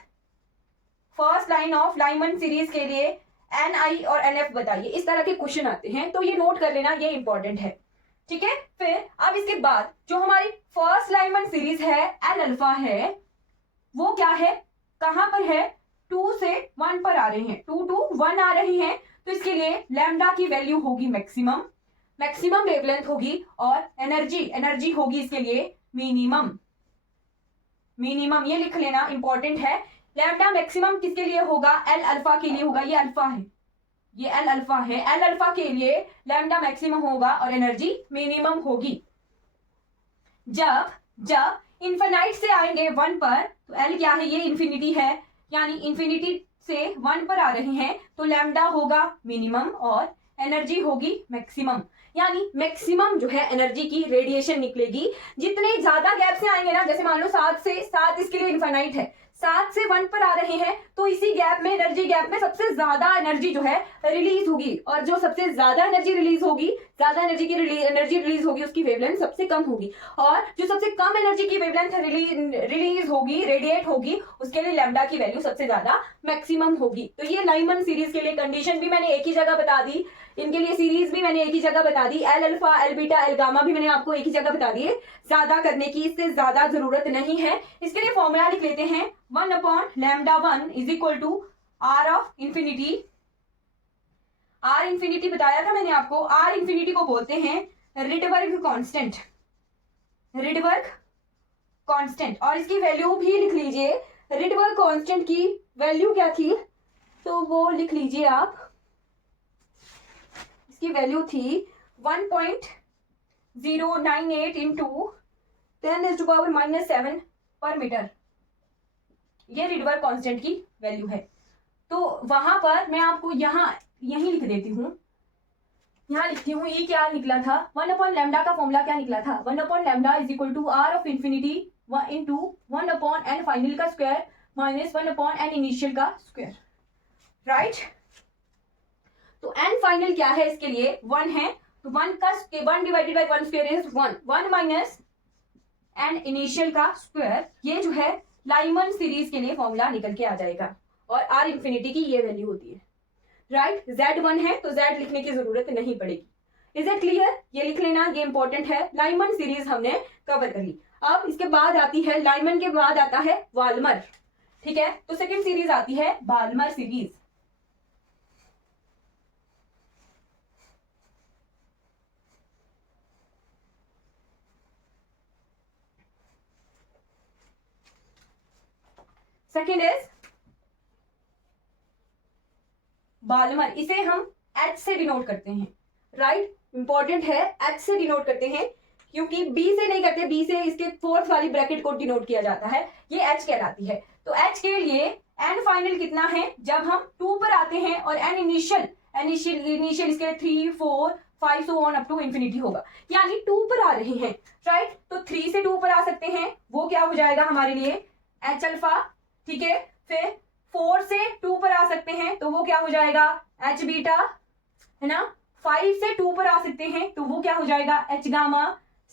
first line of Lyman series के लिए एन आई और एन एफ बताइए, इस तरह के क्वेश्चन आते हैं, तो ये नोट कर लेना, ये इंपॉर्टेंट है, ठीक है। फिर अब इसके बाद जो हमारी फर्स्ट लाइमन सीरीज है एल अल्फा है, वो क्या है, कहां पर है, 2 से 1 पर आ रहे हैं, 2 to 1 आ रही हैं, तो इसके लिए लैम्डा की वैल्यू होगी मैक्सिमम वेवलेंथ होगी, और एनर्जी होगी इसके लिए मिनिमम, ये लिख लेना, इंपॉर्टेंट है। लैम्डा मैक्सिमम किसके लिए होगा, एल अल्फा के लिए होगा, ये अल्फा है, ये एल अल्फा है, एल अल्फा के लिए लैम्डा मैक्सिमम होगा और एनर्जी मिनिमम होगी। जब इनफिनाइट से आएंगे 1 पर तो एल क्या है, ये इंफिनिटी है, यानी इंफिनिटी से 1 पर आ रहे हैं तो लैम्डा होगा मिनिमम और एनर्जी होगी मैक्सिमम, यानी मैक्सिमम जो है एनर्जी की रेडिएशन निकलेगी। जितने ज्यादा गैप से आएंगे ना, जैसे मान लो 7 से 7 इसके लिए इनफाइनाइट है, 7 से 1 पर आ रहे हैं तो इसी गैप में, एनर्जी गैप में सबसे ज्यादा एनर्जी जो है रिलीज होगी, और जो सबसे ज्यादा एनर्जी रिलीज होगी, ज्यादा एनर्जी की एनर्जी रिलीज होगी, उसकी वेवलेंथ सबसे कम होगी, और जो सबसे कम एनर्जी की वेवलेंथ रिलीज होगी, रेडिएट होगी, उसके लिए लैम्डा की वैल्यू सबसे ज्यादा मैक्सिमम होगी। तो ये लाइमन सीरीज के लिए कंडीशन भी मैंने एक ही जगह बता दी, इनके लिए सीरीज भी मैंने एक ही जगह बता दी, L alpha, L beta, L gamma भी मैंने आपको एक ही जगह बता दिए, ज्यादा करने की इससे ज्यादा जरूरत नहीं है। इसके लिए फॉर्मूला लिख लेते हैं, 1/λ1 is equal to R of infinity. R infinity बताया था मैंने आपको, आर इंफिनिटी को बोलते हैं रिडबर्ग कांस्टेंट, और इसकी वैल्यू भी लिख लीजिए, रिडबर्ग कांस्टेंट की वैल्यू क्या थी, तो वो लिख लीजिए आप, इसकी वैल्यू थी 1.098 इंटू 10⁻⁻7 पर मीटर, ये रिडबर्ग कांस्टेंट की वैल्यू है। तो वहां पर मैं आपको यहीं लिख देती हूँ, यहाँ लिखती हूँ ई क्या निकला था, 1/λ का फॉर्मूला क्या निकला था, 1/λ is equal to R of infinity into 1/n final का स्क्वायर माइनस 1/n इनिशियल का स्क्वायर, राइट। तो n फाइनल क्या है इसके लिए 1 है, तो 1 divided by 1 square is 1 minus n initial का स्क्वायर, ये जो है लाइमन सीरीज के लिए फॉर्मूला निकल के आ जाएगा और r इन्फिनिटी की ये वैल्यू होती है, राइट। Z1 है तो Z लिखने की जरूरत नहीं पड़ेगी। Is it clear? ये लिख लेना, ये इंपॉर्टेंट है। लाइमन सीरीज हमने कवर कर ली। अब इसके बाद आती है, लाइमन के बाद आता है वाल्मर, ठीक है। तो सेकंड सीरीज आती है वाल्मर सीरीज। सेकंड इज बाल्मर, इसे हम H से डिनोट करते हैं, राइट। इंपॉर्टेंट है, H से डिनोट करते हैं क्योंकि B से नहीं करते, B से इसके फोर्थ वाली ब्रैकेट को डिनोट किया जाता है, ये H कहलाती है। तो H के लिए N फाइनल कितना है, जब हम 2 पर आते हैं और N इनिशियल इसके लिए 3 4 5 so on up to infinity होगा, यानी 2 पर आ रहे हैं, राइट। तो 3 से 2 पर आ सकते हैं, वो क्या हो जाएगा हमारे लिए H अल्फा, ठीक है। फिर 4 से 2 पर आ सकते हैं तो वो क्या हो जाएगा H बीटा, है ना। 5 से 2 पर आ सकते हैं तो वो क्या हो जाएगा H गामा।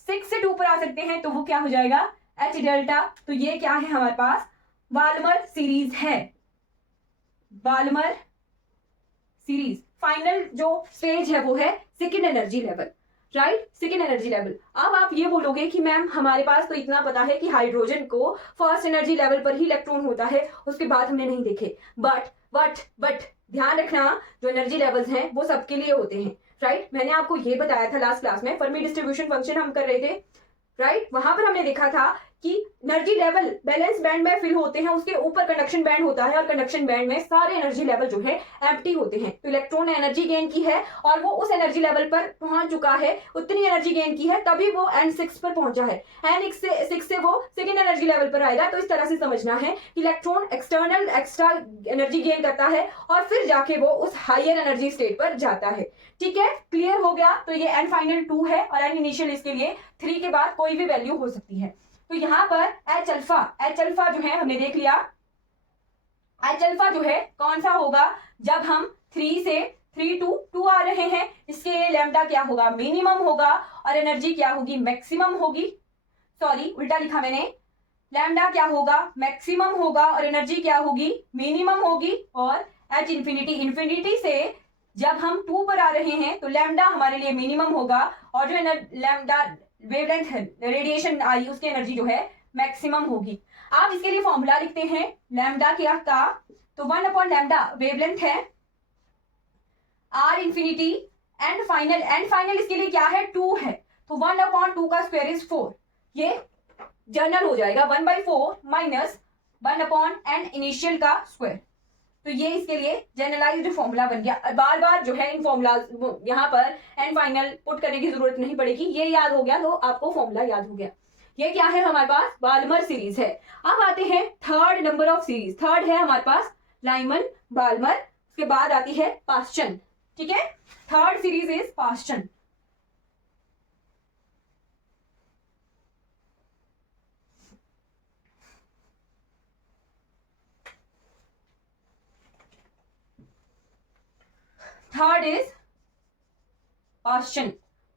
6 से 2 पर आ सकते हैं तो वो क्या हो जाएगा H डेल्टा। तो ये क्या है हमारे पास वाल्मर सीरीज है, वाल्मर सीरीज। फाइनल जो स्टेज है वो है second energy level, right, second energy level. अब आप ये बोलोगे कि मैम हमारे पास तो इतना पता है कि हाइड्रोजन को फर्स्ट एनर्जी लेवल पर ही इलेक्ट्रॉन होता है, उसके बाद हमने नहीं देखे। बट ध्यान रखना, जो एनर्जी लेवल्स हैं वो सबके लिए होते हैं, राइट। मैंने आपको ये बताया था लास्ट क्लास में, फर्मी डिस्ट्रीब्यूशन फंक्शन हम कर रहे थे, राइट। वहां पर हमने देखा था कि एनर्जी लेवल बैलेंस बैंड में फिल होते हैं, उसके ऊपर कंडक्शन बैंड होता है और कंडक्शन बैंड में सारे एनर्जी लेवल जो है एम्प्टी होते हैं। तो इलेक्ट्रॉन ने एनर्जी गेन की है और वो उस एनर्जी लेवल पर पहुंच चुका है, उतनी एनर्जी गेन की है, तभी वो N6 पर पहुंचा है। N6 से वो सेकेंड एनर्जी लेवल पर आएगा। तो इस तरह से समझना है कि इलेक्ट्रॉन एक्स्ट्रा एनर्जी गेन करता है और फिर जाके वो उस हायर एनर्जी स्टेट पर जाता है, ठीक है। क्लियर हो गया? तो ये N फाइनल 2 है और N इनिशियल इसके लिए 3 के बाद कोई भी वैल्यू हो सकती है। तो यहां पर H अल्फा जो है हमने देख लिया, H अल्फा जो है कौन सा होगा, जब हम 3 से 3 to 2 आ रहे हैं, इसके लिए लैम्डा क्या होगा मिनिमम होगा और एनर्जी क्या होगी मैक्सिमम होगी। सॉरी उल्टा लिखा मैंने, लैम्डा क्या होगा मैक्सिमम होगा और एनर्जी क्या होगी मिनिमम होगी। और H इन्फिनिटी से जब हम 2 पर आ रहे हैं तो लैम्डा हमारे लिए मिनिमम होगा और जो लैम्डा वेवलेंथ है रेडिएशन आई उसकी एनर्जी जो है मैक्सिमम होगी। आप इसके लिए फॉर्मूला लिखते हैं लैम्डा क्या का, तो 1/λ वेवलेंथ है, R इन्फिनिटी एंड फाइनल इसके लिए क्या है 2 है, तो 1/2 का स्क्वायर इज 4। ये जनरल हो जाएगा 1/4 माइनस 1/n इनिशियल का स्क्वायर। तो ये इसके लिए जनरलाइज्ड फॉर्मूला बन गया। बार बार जो है इन फॉर्मूला यहाँ पर N फाइनल पुट करने की जरूरत नहीं पड़ेगी, ये याद हो गया तो आपको फॉर्मूला याद हो गया। ये क्या है हमारे पास बाल्मर सीरीज है। अब आते हैं third number of series, third है हमारे पास लाइमन बाल्मर, उसके बाद आती है पास्चन, ठीक है। Third series is Paschen. Third is Paschen.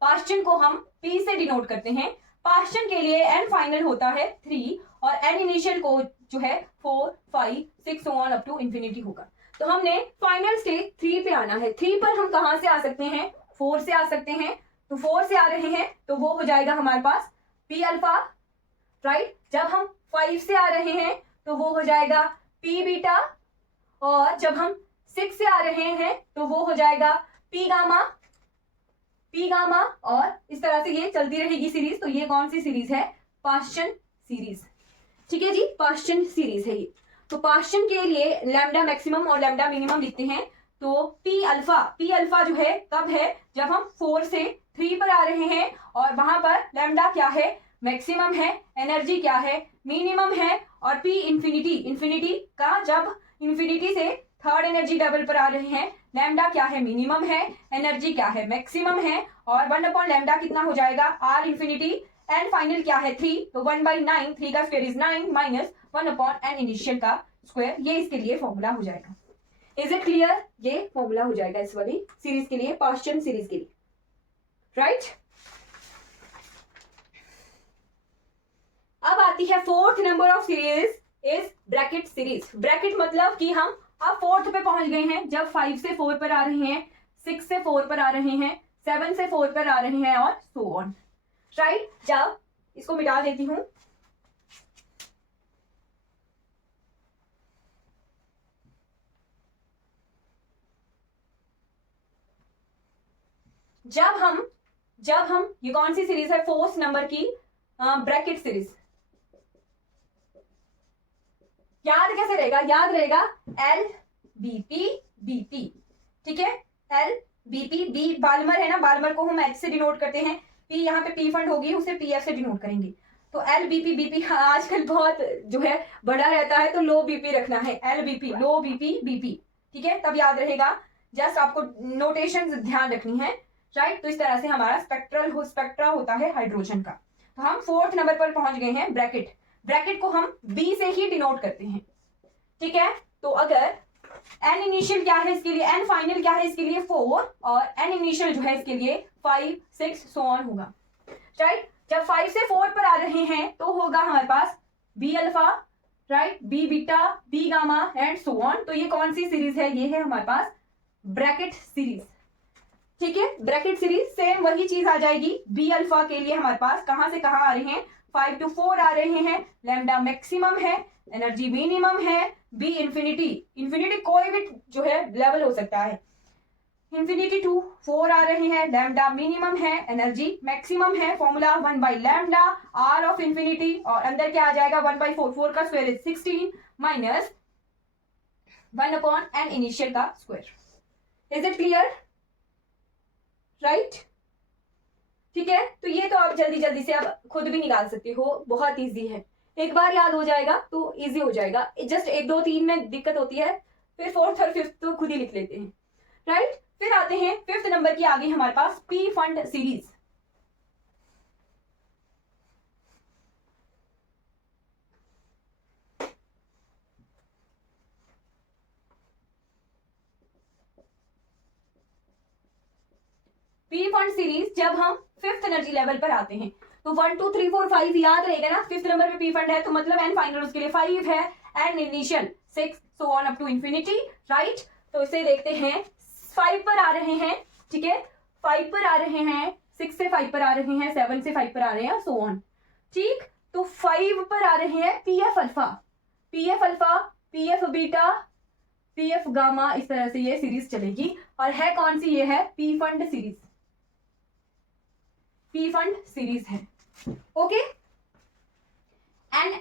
Paschen को हम P से डिनोट करते हैं। पास्चन के लिए N फाइनल होता है 3 और N इनिशियल को जो है 4 5 6 ऑन अप टू इंफिनिटी होगा। तो हमने फाइनल स्टेज 3 पे आना है। 3 पर हम कहां से आ सकते हैं 4 से आ सकते हैं। तो 4 से आ रहे हैं तो वो हो जाएगा हमारे पास P अल्फा, राइट। जब हम 5 से आ रहे हैं तो वो हो जाएगा P बीटा और जब हम 6 से आ रहे हैं तो वो हो जाएगा P गामा और इस तरह से ये चलती रहेगी सीरीज। तो ये कौन सी सीरीज है पास्चन सीरीज, ठीक है जी, पास्चन सीरीज है ये। तो पास्चन के लिए लैम्डा मैक्सिमम और लैम्डा मिनिमम लिखते हैं। तो P अल्फा जो है कब है जब हम 4 से 3 पर आ रहे हैं और वहां पर लैम्डा क्या है मैक्सिमम है, एनर्जी क्या है, मिनिमम है, और पी इंफिनिटी, इंफिनिटी का जब इंफिनिटी से थर्ड एनर्जी लेवल पर आ रहे हैं, लैम्डा क्या है, मिनिमम है, एनर्जी क्या है, मैक्सिमम है, और 1/λ कितना हो जाएगा, आर इंफिनिटी, एंड फाइनल क्या है 3, तो 1/9, 3 का square is 9 minus 1/n initial का स्क्वायर, ये इसके लिए फॉर्मूला हो जाएगा। Is it clear? ये फॉर्मूला हो जाएगा इस वाली सीरीज के लिए, पास्चन सीरीज के लिए, राइट? अब आती है fourth number of series is Brackett series. Bracket मतलब कि हम अब फोर्थ पे पहुंच गए हैं, जब 5 से 4 पर आ रहे हैं, 6 से 4 पर आ रहे हैं, 7 से 4 पर आ रहे हैं, और सो ऑन, राइट? जब इसको मिटा देती हूं, जब हम ये कौन सी सीरीज है, फोर्थ नंबर की ब्रैकेट सीरीज। याद कैसे रहेगा? याद रहेगा L B P B P, ठीक है? L B P, B Balmer है ना, बाल्मर को हम एच से डिनोट करते हैं, पी यहाँ पे पी फंड होगी, उसे पी एफ से डिनोट करेंगे। तो एल बीपी बीपी आजकल बहुत जो है बड़ा रहता है, तो लो बीपी रखना है, L BP low BP BP, ठीक है? तब याद रहेगा, जस्ट आपको नोटेशन ध्यान रखनी है, राइट? तो इस तरह से हमारा स्पेक्ट्रा होता है हाइड्रोजन का। तो हम फोर्थ नंबर पर पहुंच गए हैं, ब्रैकेट। ब्रैकेट को हम बी से ही डिनोट करते हैं, ठीक है? तो अगर एन इनिशियल क्या है इसके लिए, एन फाइनल क्या है इसके लिए 4, और एन इनिशियल जो है इसके लिए 5 6 सो ऑन होगा, राइट? जब 5 से 4 पर आ रहे हैं तो होगा हमारे पास B alpha, right, B beta, B gamma and so on. तो ये कौन सी सीरीज है? ये है हमारे पास ब्रैकेट सीरीज, ठीक है? ब्रैकेट सीरीज सेम वही चीज आ जाएगी। बी अल्फा के लिए हमारे पास कहां से कहां आ रहे हैं, 5 to 4 आ रहे हैं, लैम्डा मैक्सिमम है, एनर्जी मिनिमम है, बी इंफिनिटी, इंफिनिटी कोई भी जो है लेवल हो सकता है, इंफिनिटी टू 4 आ रहे हैं, लैम्डा मिनिमम है, एनर्जी मैक्सिमम है, फॉर्मूला 1/λ, आर ऑफ इंफिनिटी, और अंदर क्या आ जाएगा 1/4, 4 का square is 16 minus 1/n initial का square. Is it clear? Right, ठीक है? तो ये तो आप जल्दी जल्दी से आप खुद भी निकाल सकते हो, बहुत इजी है, एक बार याद हो जाएगा तो इजी हो जाएगा। जस्ट 1 2 3 में दिक्कत होती है, फिर फोर्थ और फिफ्थ तो खुद ही लिख लेते हैं, राइट? फिर आते हैं फिफ्थ नंबर की, आगे हमारे पास Pfund series. Pfund series जब हम फिफ्थ एनर्जी लेवल पर आते हैं, तो 1 2 3 4 5 याद रहेगा ना, फिफ्थ नंबर पे पी फंड है, तो मतलब एन फाइनल उसके लिए 5 है, n initial 6 so on up to infinity, right? तो इसे देखते हैं, 5 पर आ रहे हैं, ठीक है? 5 पर आ रहे हैं, 6 से 5 पर आ रहे हैं, 7 से 5 पर आ रहे हैं, सो ऑन, ठीक? तो 5 पर आ रहे हैं P F alpha, P F alpha, P F beta, P F gamma, इस तरह से ये सीरीज चलेगी। और है कौन सी? ये है P fund series, Pfund series है, ओके? एंड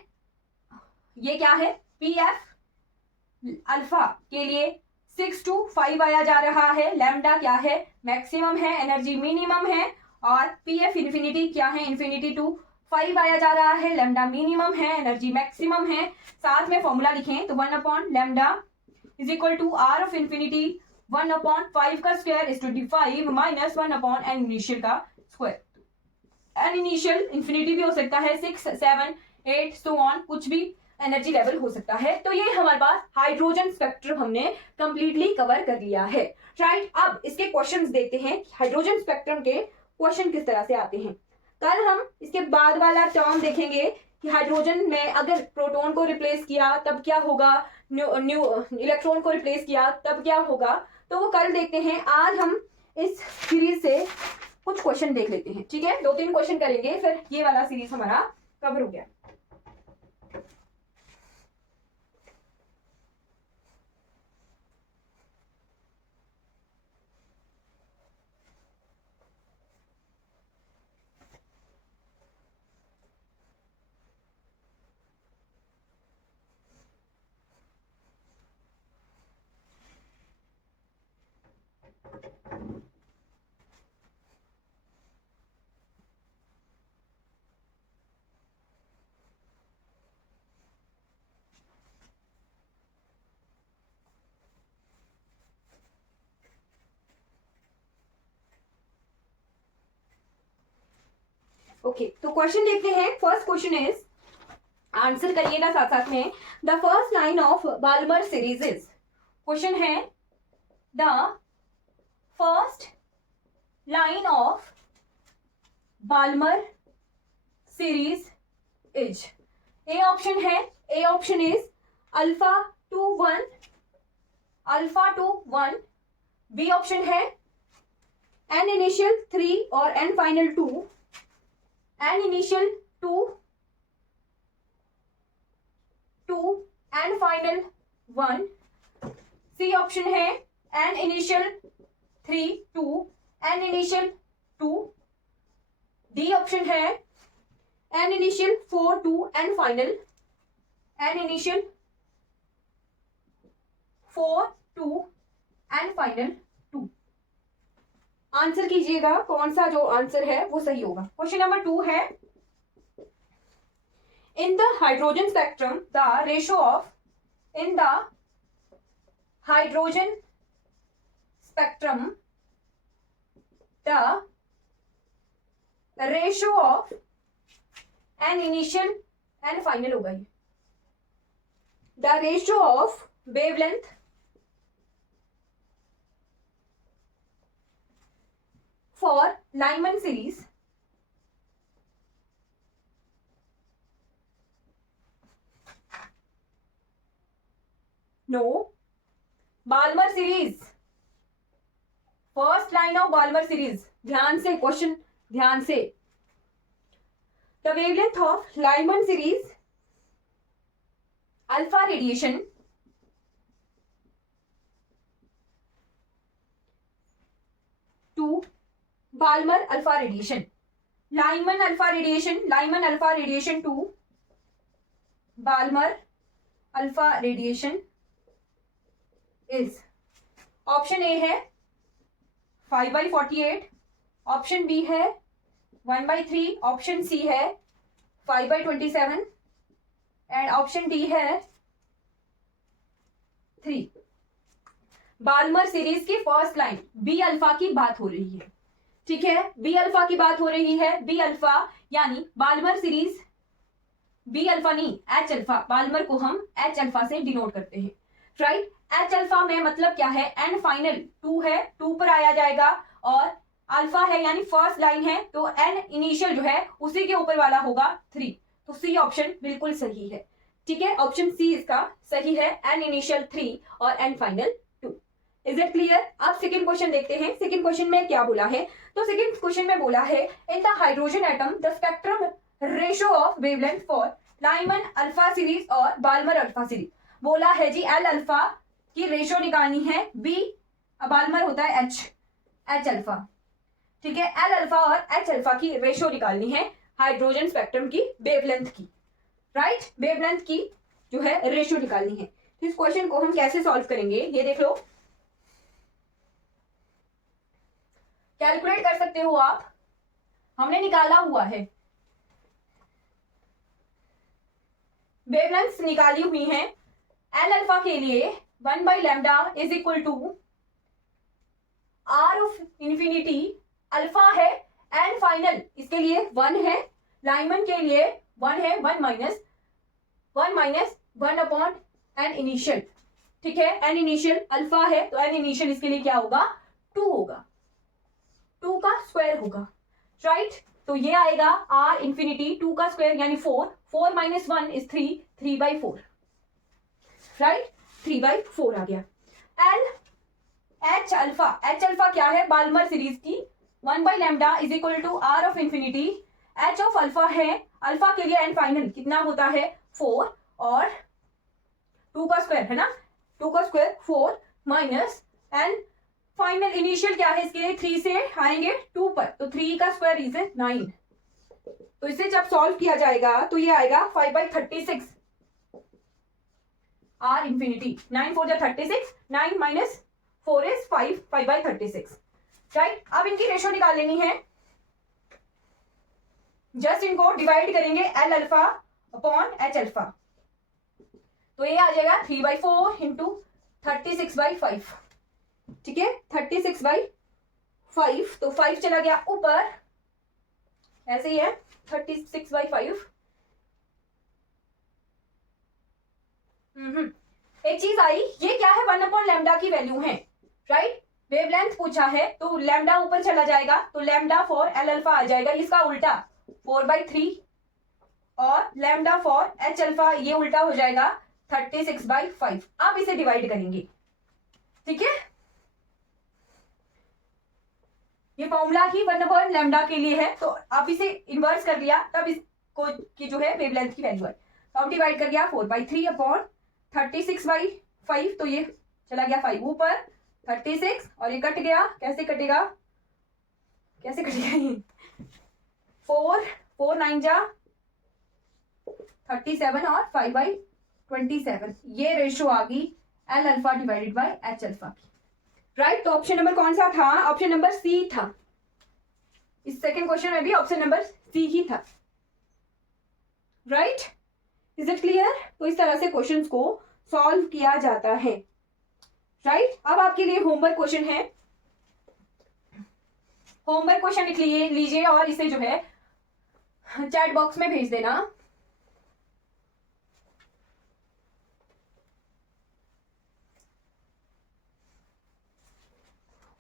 ये क्या है? पी एफ अल्फा के लिए 6 to 5 आया जा रहा है, लैम्डा क्या है? मैक्सिमम है, एनर्जी मिनिमम है, और पी एफ इंफिनिटी क्या है? इंफिनिटी टू 5 आया जा रहा है, लैम्डा मिनिमम है, एनर्जी मैक्सिमम है। साथ में फॉर्मूला लिखें तो 1/λ is equal to R of infinity 1/5 का square is 25 minus 1/n initial का स्क्वायर। एन इनिशियल इंफिनिटी भी हो सकता है, 6 7 8 सो ऑन, कुछ भी एनर्जी लेवल हो सकता है। तो ये हमारे पास हाइड्रोजन स्पेक्ट्रम हमने कंप्लीटली कवर कर लिया है, राइट? अब इसके क्वेश्चंस देखते हैं, हाइड्रोजन स्पेक्ट्रम के क्वेश्चन किस तरह से आते हैं। कल हम इसके बाद वाला टर्म देखेंगे कि हाइड्रोजन में अगर प्रोटॉन को रिप्लेस किया तब क्या होगा, न्यू इलेक्ट्रॉन को रिप्लेस किया तब क्या होगा, तो वो कल देखते हैं। आज हम इस सीरीज से कुछ क्वेश्चन देख लेते हैं, ठीक है? 2 3 क्वेश्चन करेंगे, फिर ये वाला सीरीज हमारा कवर हो गया। ओके, तो क्वेश्चन देखते हैं. फर्स्ट क्वेश्चन इज, आंसर करिएगा साथ साथ में. The first line of Balmer series is, question है the first line of Balmer series is. A option है, A option is alpha two 1, alpha two 1. B option है एन इनिशियल 3 और n final 2, n initial 2 n final 1. C option है n initial 3 2 n initial 2. D option है n initial 4 2 n final, n initial 4 2 n final 2. Answer कीजिएगा कौन सा जो आंसर है वो सही होगा. क्वेश्चन नंबर 2 है, in the hydrogen spectrum the ratio of, in the hydrogen spectrum the ratio of an initial and final होगा ये. the ratio of wavelength for Lyman series no, Balmer series, first line of Balmer series. ध्यान से क्वेश्चन, ध्यान से. The wavelength of Lyman series alpha radiation to Balmer alpha radiation, Lyman alpha radiation, Lyman alpha radiation to Balmer alpha radiation is. Option A है 5/48, ऑप्शन बी है 1/3, ऑप्शन सी है 5/27 एंड ऑप्शन डी है 3. बाल्मर सीरीज की फर्स्ट लाइन बी अल्फा की बात हो रही है. ठीक है, बी अल्फा की बात हो रही है. बी अल्फा यानी बाल्मर सीरीज, बी अल्फा नहीं एच अल्फा, बाल्मर को हम एच अल्फा से डिनोट करते हैं. राइट, एच अल्फा में मतलब क्या है, एन फाइनल 2 है, 2 पर आया जाएगा, और अल्फा है यानी फर्स्ट लाइन है, तो एन इनिशियल जो है उसी के ऊपर वाला होगा 3. तो सी ऑप्शन बिल्कुल सही है. ठीक है, ऑप्शन सी इसका सही है, एन इनिशियल 3 और n final 2. Is it clear? अब सेकेंड क्वेश्चन देखते हैं. सेकेंड क्वेश्चन में क्या बोला है, तो सेकेंड क्वेश्चन में बोला है in the hydrogen atom the spectrum ratio of wavelength for Lyman alpha series और बाल्मर अल्फा सीरीज. बोला है जी एल अल्फा की रेशियो निकालनी है, बी बाल्मर होता है एच अल्फा. ठीक है, एल अल्फा और एच अल्फा की रेशियो निकालनी है हाइड्रोजन स्पेक्ट्रम की वेवलेंथ की. राइट, वेवलेंथ की जो है रेशियो निकालनी है. तो इस क्वेश्चन को हम कैसे सॉल्व करेंगे ये देख लो. कैलकुलेट कर सकते हो आप, हमने निकाला हुआ है, वेवलेंथ निकाली हुई है. एल अल्फा के लिए 1/लैम्डा is equal to R of infinity. Alpha है, एन फाइनल इसके लिए 1 है, लाइमन के लिए 1 है, 1 माइनस 1 अपॉन एन इनिशियल. ठीक है, एन इनिशियल अल्फा है तो एन इनिशियल इसके लिए क्या होगा, 2 होगा, 2 का स्क्वायर होगा. राइट, तो ये आएगा आर इंफिनिटी 2 का स्क्वायर यानी 4, 4 माइनस 1 इज 3, 3/4. राइट, 3/4 आ गया. एल एच अल्फा क्या है, बाल्मर सीरीज की 1/लैम्डा is equal to R of infinity. H of alpha है, अल्फा के लिए एन फाइनल कितना होता है 4 और 2 का स्क्वायर है ना, 2 का square 4 minus n final initial क्या है इसके लिए 3 से आएंगे 2 पर, तो 3 का स्क्वायर इज 9. तो इसे जब सॉल्व किया जाएगा तो ये आएगा 5/36 are infinity. 9 4 36, 9 minus 4 is 5/36. Right, अब इनकी रेशो निकाल लेनी है. जस्ट इनको डिवाइड करेंगे L alpha upon H alpha, तो ये आ जाएगा 3/4 इंटू 36/5. ठीक है, 36/5, तो 5 चला गया ऊपर, ऐसे ही है 36/5। एक चीज आई, ये क्या है, 1/λ की वैल्यू है, राइट। वेवलेंथ पूछा है तो लैम्डा ऊपर चला जाएगा, तो लैम्डा फॉर एल अल्फा आ जाएगा, इसका उल्टा 4/3, और लैम्डा फॉर एच अल्फा ये उल्टा हो जाएगा 36/5। आप इसे डिवाइड करेंगे, ठीक है। ये फॉर्मूला ही 1/λ के लिए है, तो आप इसे इन्वर्स कर लिया, तब इसको की जो है वेवलेंथ की वैल्यू है। तो अब डिवाइड कर दिया 4/3 अपॉन 36/5, तो ये चला गया 5 ऊपर 36, और ये कट गया, कैसे कटेगा, कैसे कटेगा ये 4 9 जा 37 और 5/27, ये रेशियो आ गई L alpha divided by H alpha की, राइट। तो ऑप्शन नंबर कौन सा था, ऑप्शन नंबर सी था। इस सेकंड क्वेश्चन में भी ऑप्शन नंबर सी ही था, राइट। Is it clear. तो इस तरह से क्वेश्चंस को सॉल्व किया जाता है, राइट। अब आपके लिए होमवर्क क्वेश्चन है, होमवर्क क्वेश्चन लिख लीजिए और इसे जो है चैट बॉक्स में भेज देना।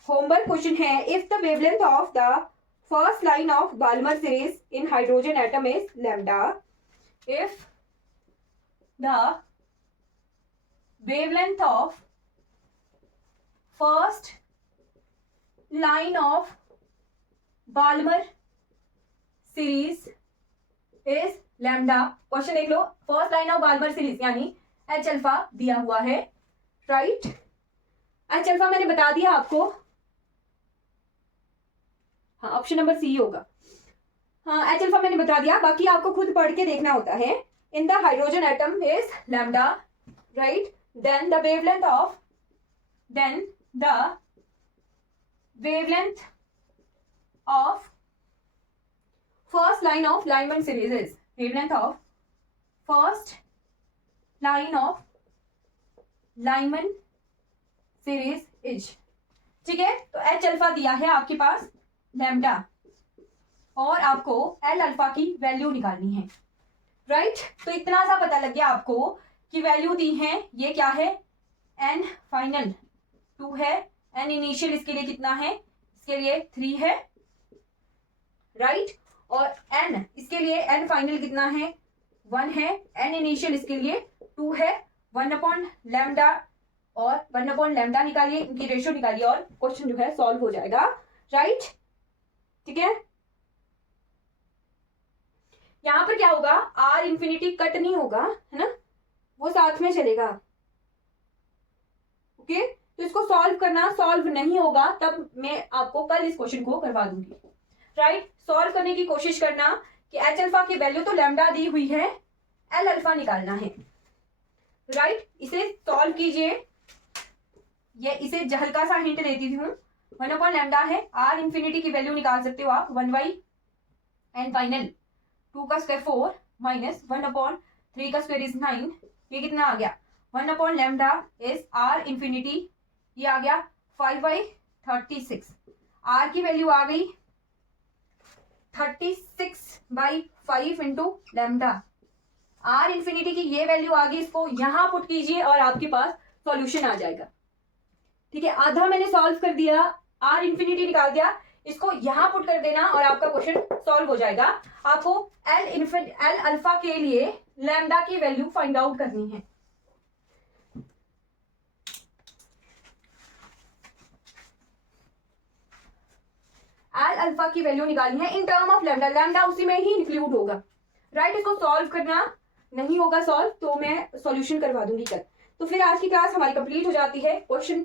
होमवर्क क्वेश्चन है, if the wavelength of the first line of Balmer series in hydrogen atom is lambda, if the wavelength of first line of Balmer series is lambda। Question देख लो, first line of Balmer series यानी एच अल्फा दिया हुआ है, राइट। एच अल्फा मैंने बता दिया आपको, हाँ ऑप्शन नंबर सी होगा, हाँ एच अल्फा मैंने बता दिया, बाकी आपको खुद पढ़ के देखना होता है। In the hydrogen atom is lambda, right. Then the wavelength of first line of Lyman series is, wavelength of first line of Lyman series is, ठीक है। तो एच अल्फा दिया है आपके पास लैम्डा, और आपको एल अल्फा की वैल्यू निकालनी है, राइट। तो इतना सा पता लग गया आपको की वैल्यू दी है, ये क्या है, एन फाइनल 2 है, एन इनिशियल इसके लिए कितना है, इसके लिए 3 है, राइट। और एन इसके लिए एन फाइनल कितना है, 1 है, एन इनिशियल इसके लिए 2 है, 1/λ और 1/λ निकालिए, इनकी रेशियो निकालिए और क्वेश्चन जो है सॉल्व हो जाएगा, राइट, ठीक है। यहां पर क्या होगा, आर इंफिनिटी कट नहीं होगा, है ना, वो साथ में चलेगा, ओके। तो इसको सॉल्व करना, सॉल्व नहीं होगा तब मैं आपको कल इस क्वेश्चन को करवा दूंगी, राइट। सॉल्व करने की कोशिश करना कि एच अल्फा की वैल्यू तो लैम्डा दी हुई है, एल अल्फा निकालना है, राइट। इसे सॉल्व कीजिए, ये इसे हल्का सा हिंट देती हूँ, 1/λ है, आर इंफिनिटी की वैल्यू निकाल सकते हो आप 1/n फाइनल, 2 का स्क्वायर 4 माइनस 1/3 का स्क्वायर इज 9, ये कितना आ गया, 1/λ इज आर इंफिनिटी, ये आ गया 5/36, आर की वैल्यू आ गई 36/5 इंटू लैम्डा, आर इंफिनिटी की ये वैल्यू आ गई, इसको यहां पुट कीजिए और आपके पास सॉल्यूशन आ जाएगा, ठीक है। आधा मैंने सॉल्व कर दिया, आर इंफिनिटी निकाल दिया, इसको यहां पुट कर देना और आपका क्वेश्चन सॉल्व हो जाएगा। आपको एल अल्फा के लिए लैम्डा की वैल्यू फाइंड आउट करनी है, एल अल्फा की वैल्यू निकालनी है in term of lambda, lambda उसी में ही इंक्लूड होगा, राइट। इसको सॉल्व करना नहीं होगा सॉल्व, तो मैं सॉल्यूशन करवा दूंगी कल। तो फिर आज की क्लास हमारी कंप्लीट हो जाती है। क्वेश्चन